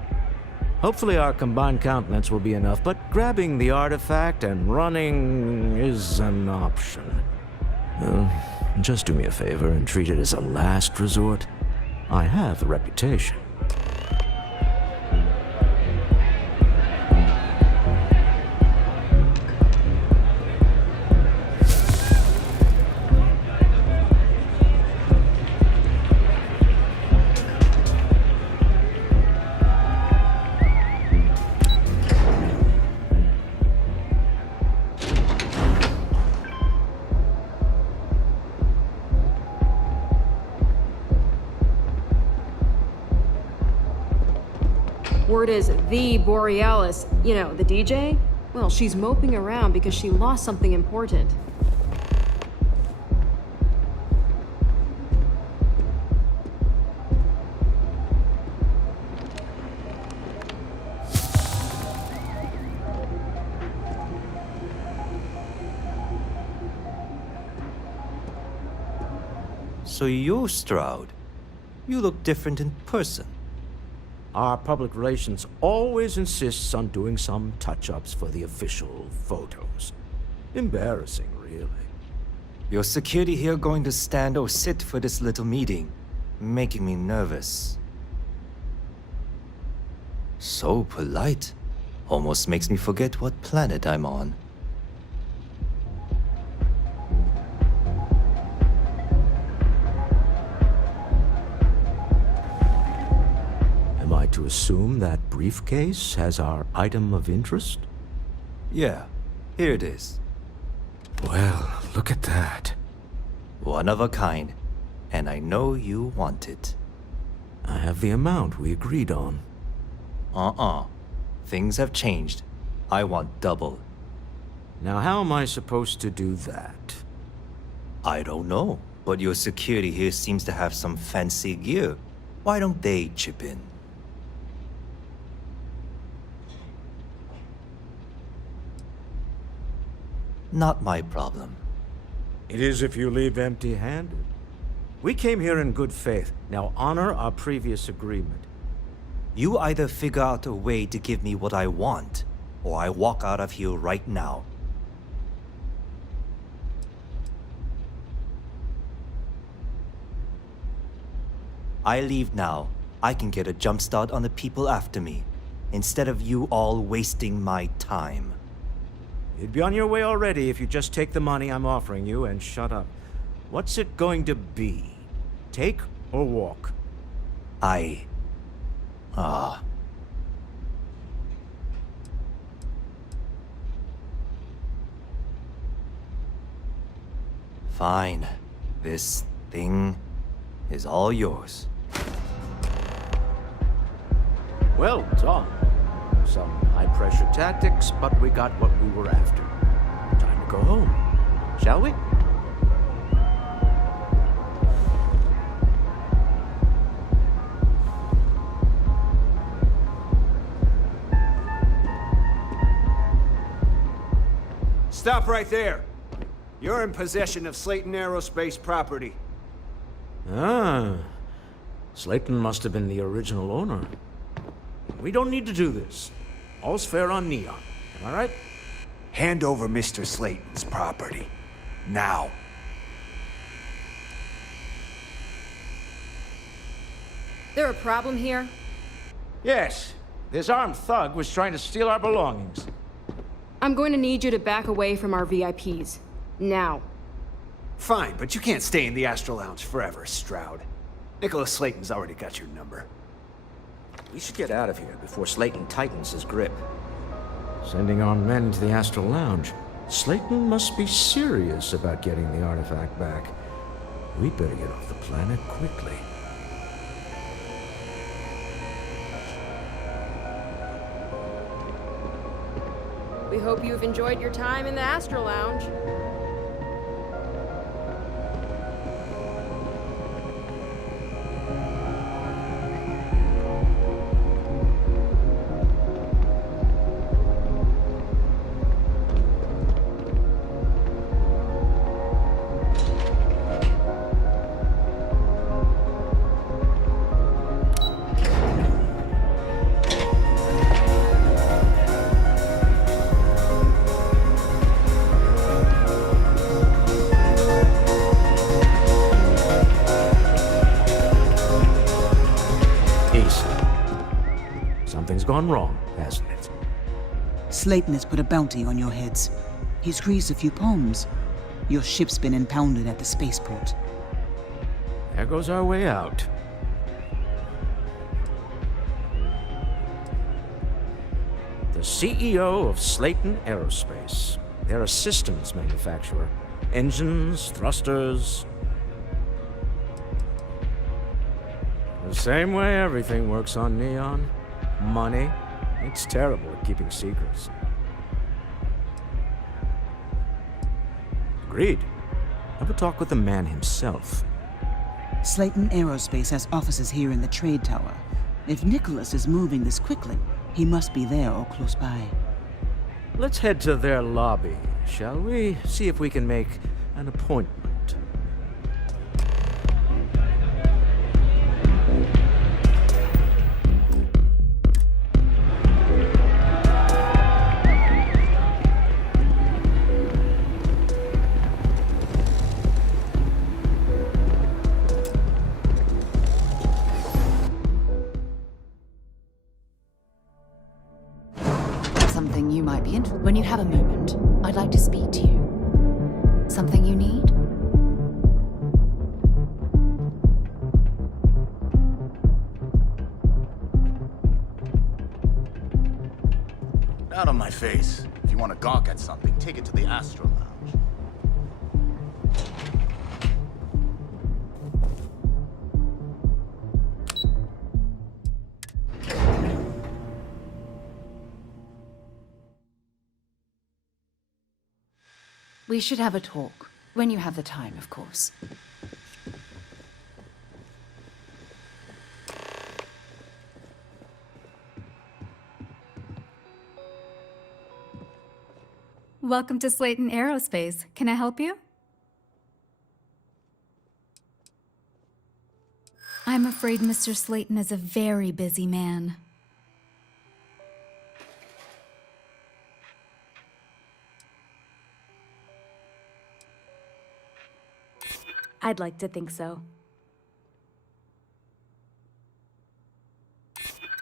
Hopefully our combined countenance will be enough, but grabbing the artifact and running is an option. Just do me a favor and treat it as a last resort. I have a reputation. Word is the Borealis, you know, the DJ? Well, she's moping around because she lost something important. So you're Stroud. You look different in person. Our public relations always insists on doing some touch-ups for the official photos. Embarrassing, really. Your security here going to stand or sit for this little meeting, making me nervous. So polite. Almost makes me forget what planet I'm on. To assume that briefcase has our item of interest? Yeah, here it is. Well, look at that. One of a kind, and I know you want it. I have the amount we agreed on. Things have changed. I want double. Now, how am I supposed to do that? I don't know, but your security here seems to have some fancy gear. Why don't they chip in? Not my problem. It is if you leave empty-handed. We came here in good faith. Now honor our previous agreement. You either figure out a way to give me what I want, or I walk out of here right now. I leave now. I can get a jump start on the people after me, instead of you all wasting my time. You'd be on your way already if you just take the money I'm offering you and shut up. What's it going to be? Take or walk? Fine. This thing is all yours. Well done. Some high-pressure tactics, but we got what we were after. Time to go home, shall we? Stop right there. You're in possession of Slayton Aerospace property. Ah. Slayton must have been the original owner. We don't need to do this. All's fair on Neon. Am I right? Hand over Mr. Slayton's property. Now. There a problem here? Yes. This armed thug was trying to steal our belongings. I'm going to need you to back away from our VIPs. Now. Fine, but you can't stay in the Astro Lounge forever, Stroud. Nicholas Slayton's already got your number. We should get out of here before Slayton tightens his grip. Sending our men to the Astral Lounge. Slayton must be serious about getting the artifact back. We'd better get off the planet quickly. We hope you've enjoyed your time in the Astro Lounge. Something's gone wrong, hasn't it? Slayton has put a bounty on your heads. He's greased a few palms. Your ship's been impounded at the spaceport. There goes our way out. The CEO of Slayton Aerospace. They're a systems manufacturer. Engines, thrusters. The same way everything works on Neon. Money. It's terrible at keeping secrets. Agreed. Have a talk with the man himself. Slayton Aerospace has offices here in the trade tower. If Nicholas is moving this quickly, he must be there or close by. Let's head to their lobby, shall we? See if we can make an appointment. Something you might be interested. When you have a moment, I'd like to speak to you. Something you need? Out of my face. If you want to gawk at something, take it to the Astro Lounge. We should have a talk. When you have the time, of course. Welcome to Slayton Aerospace. Can I help you? I'm afraid Mr. Slayton is a very busy man. I'd like to think so.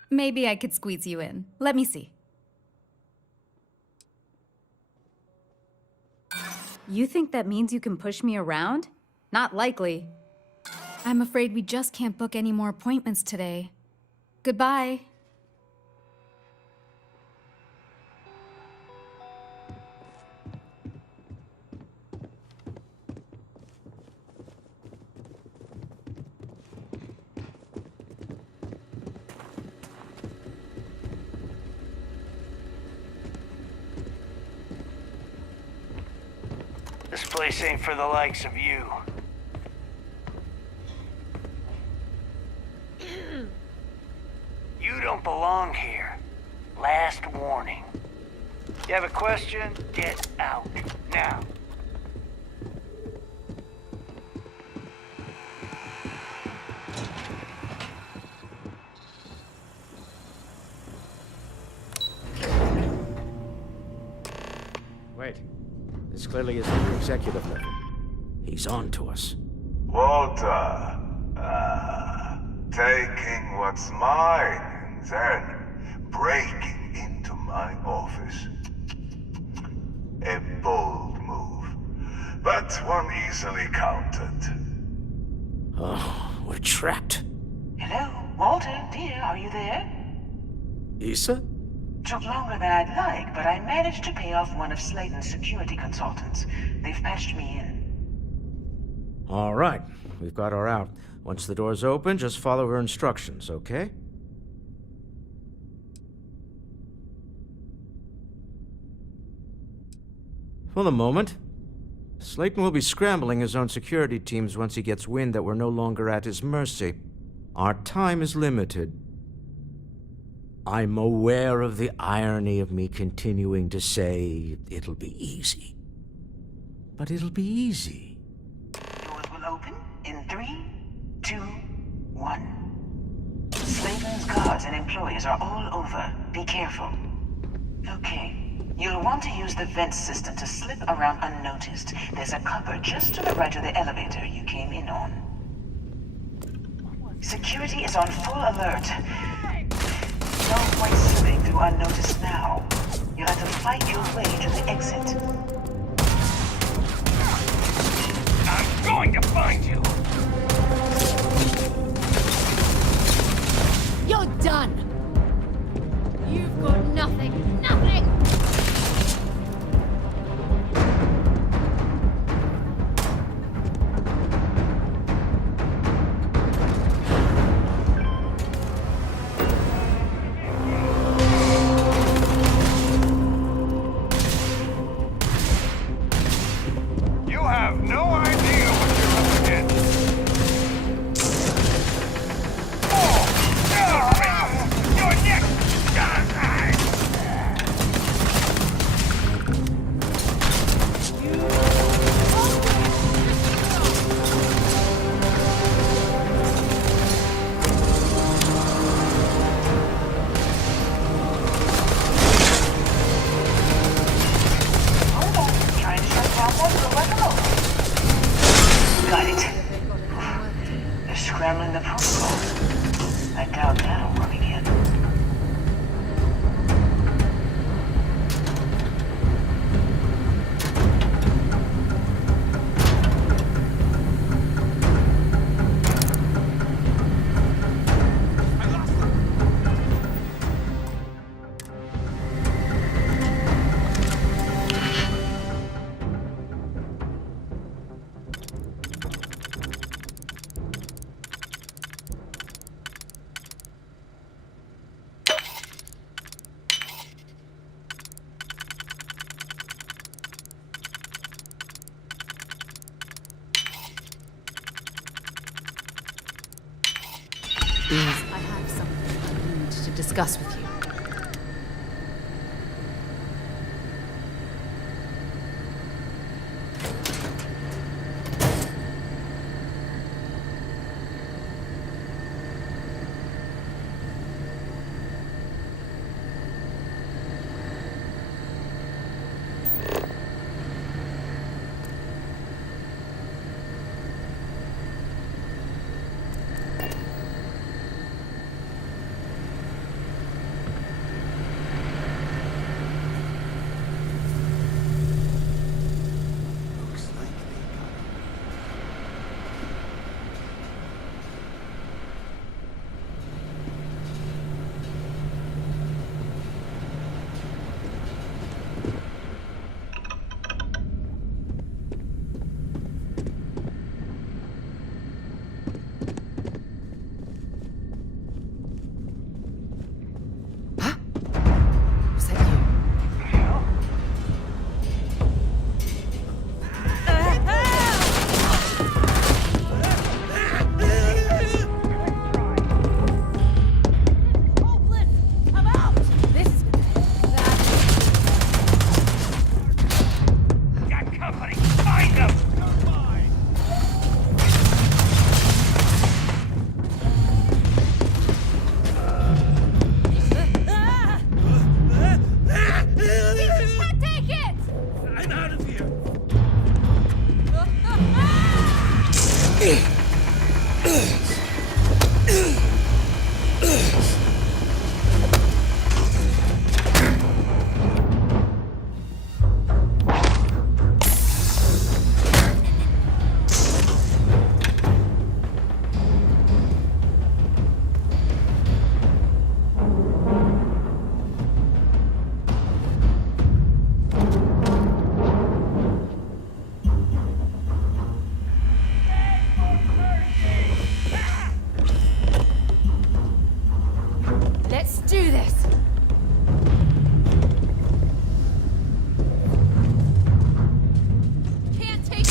Maybe I could squeeze you in. Let me see. You think that means you can push me around? Not likely. I'm afraid we just can't book any more appointments today. Goodbye. This place ain't for the likes of you. You don't belong here. Last warning. You have a question? Get out. Now. Wait. This clearly isn't your executive level. He's on to us. Walter, taking what's mine and then breaking into my office. A bold move, but one easily countered. Oh, we're trapped. Hello, Walter, dear, are you there? Issa? Took longer than I'd like, but I managed to pay off one of Slayton's security consultants. They've patched me in. All right, we've got her out. Once the door's open, just follow her instructions, okay? For the moment, Slayton will be scrambling his own security teams once he gets wind that we're no longer at his mercy. Our time is limited. I'm aware of the irony of me continuing to say it'll be easy. But it'll be easy. Doors will open in 3, 2, 1. Slayton's guards and employees are all over. Be careful. Okay. You'll want to use the vent system to slip around unnoticed. There's a cupboard just to the right of the elevator you came in on. Security is on full alert. No point slipping through unnoticed now. You'll have to fight your way to the exit. I'm going to find you! You're done! You've got nothing! Nothing! You have no idea what you're up against. Your neck! Trying to shut down one of the weapon. Got it. They're scrambling the protocols. I doubt that'll work again. I have something I need to discuss with you. Let's do this! Can't take it!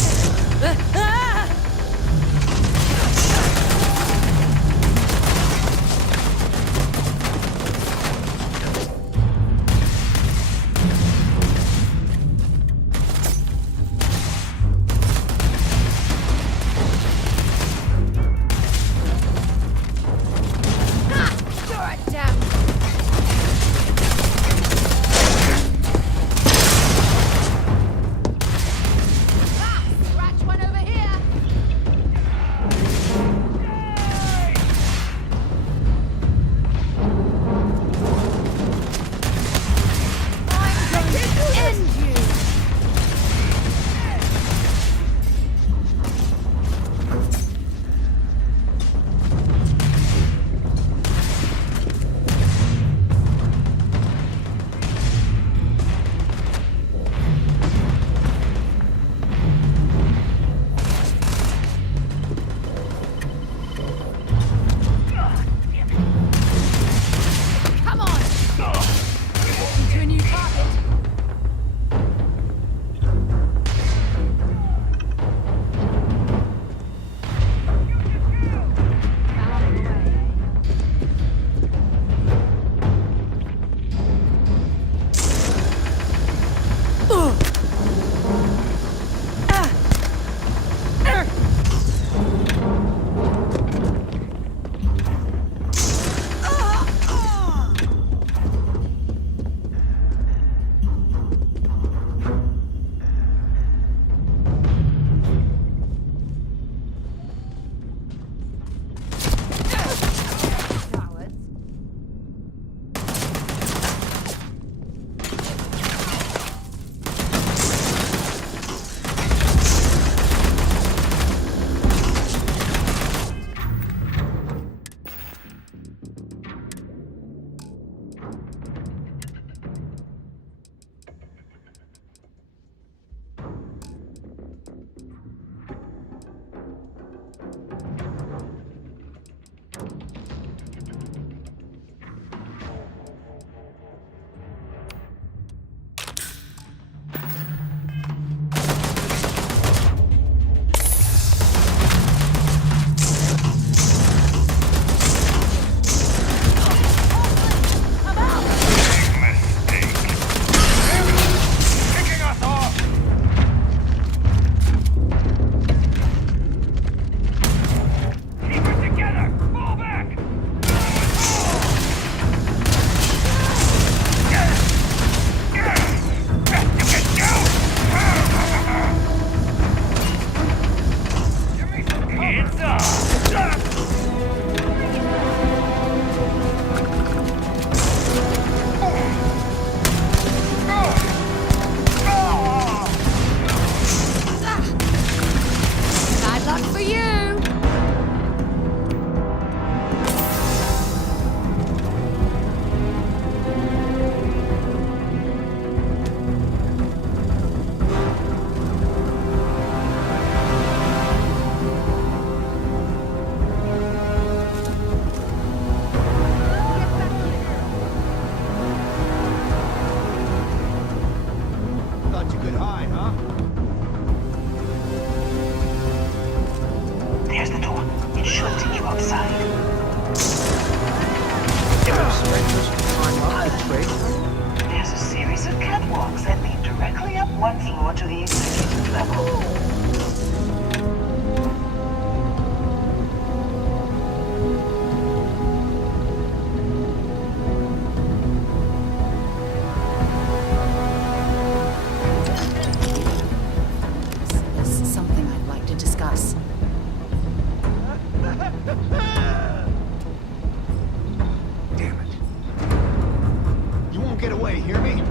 There's a series of catwalks that lead directly up one floor to the executive level. There's something I'd like to discuss. Damn it. You won't get away, hear me?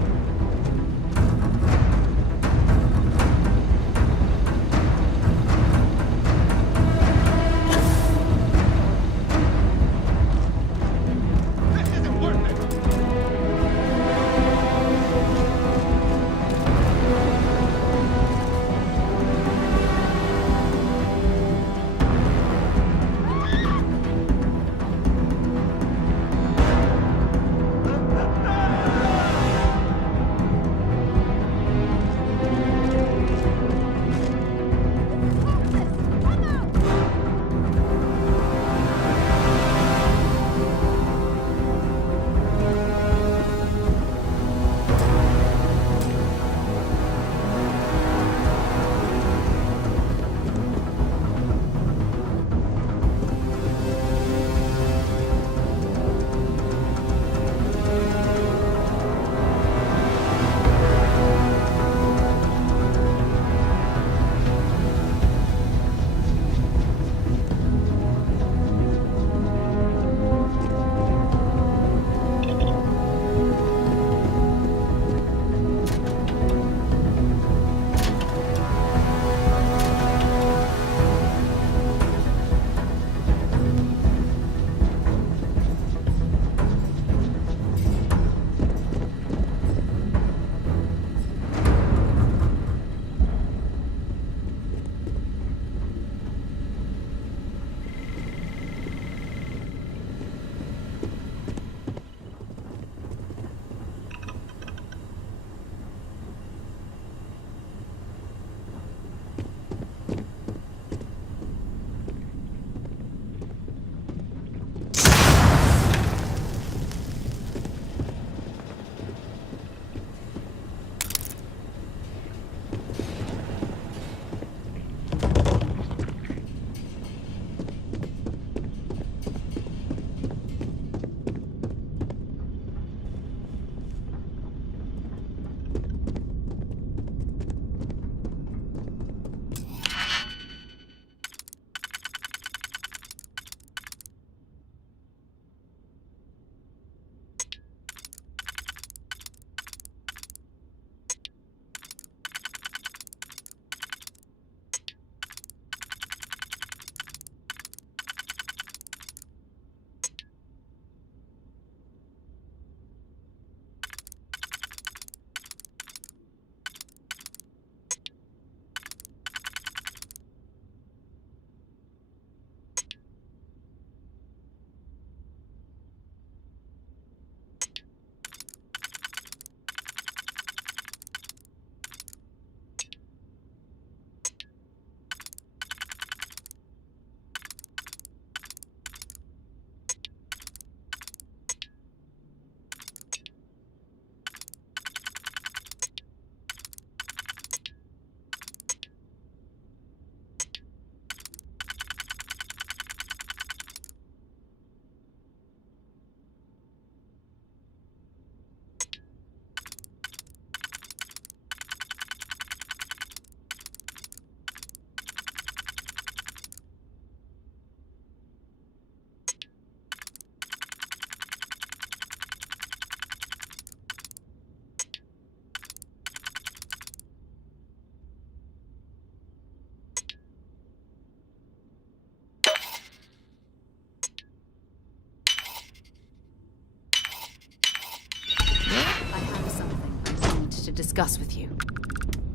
discuss with you.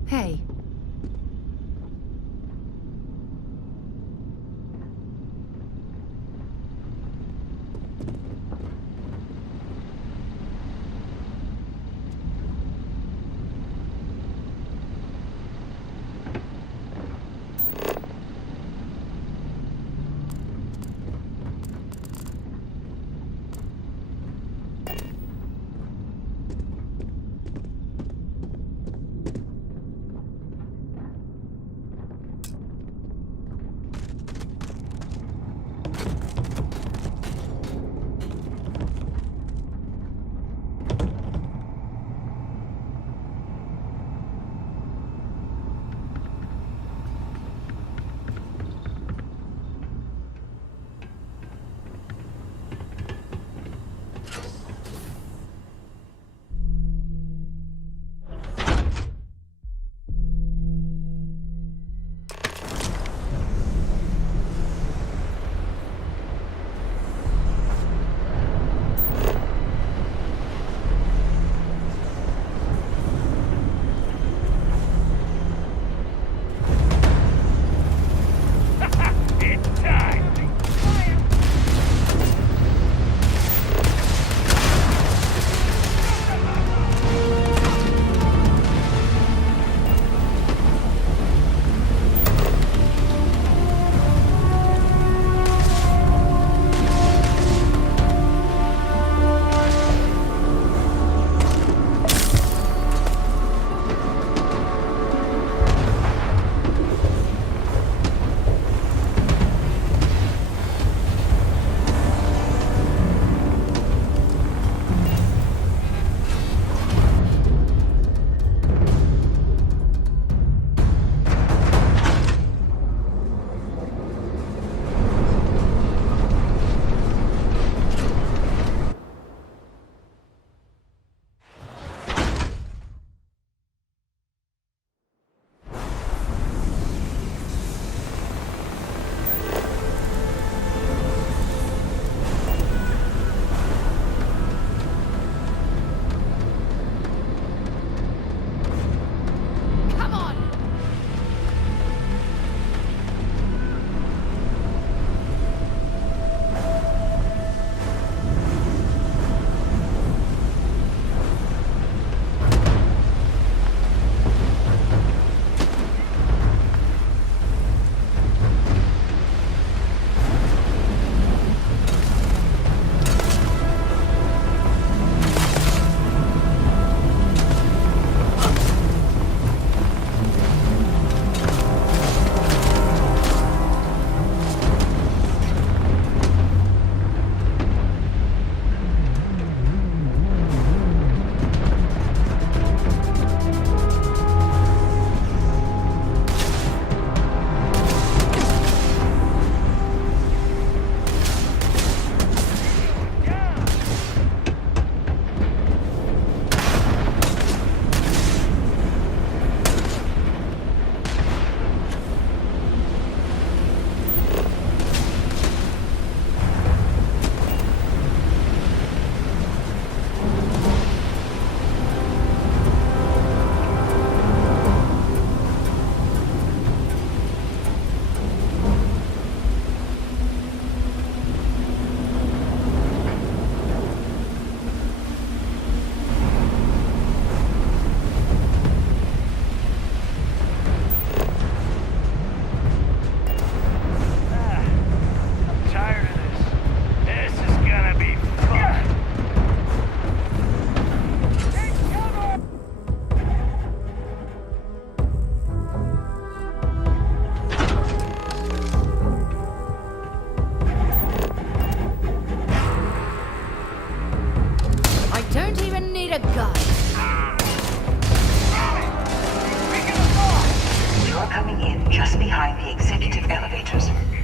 Hey.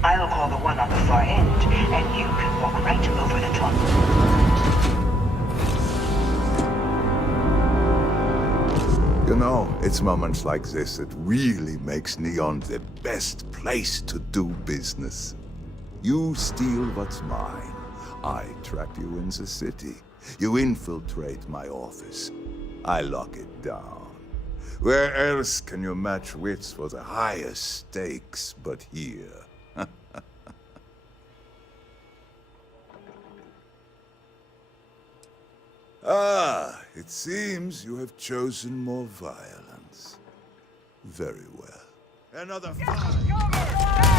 I'll call the one on the far end, and you can walk right over the top. You know, it's moments like this that really makes Neon the best place to do business. You steal what's mine. I trap you in the city. You infiltrate my office. I lock it down. Where else can you match wits for the highest stakes but here? Ah, it seems you have chosen more violence. Very well. Another fight.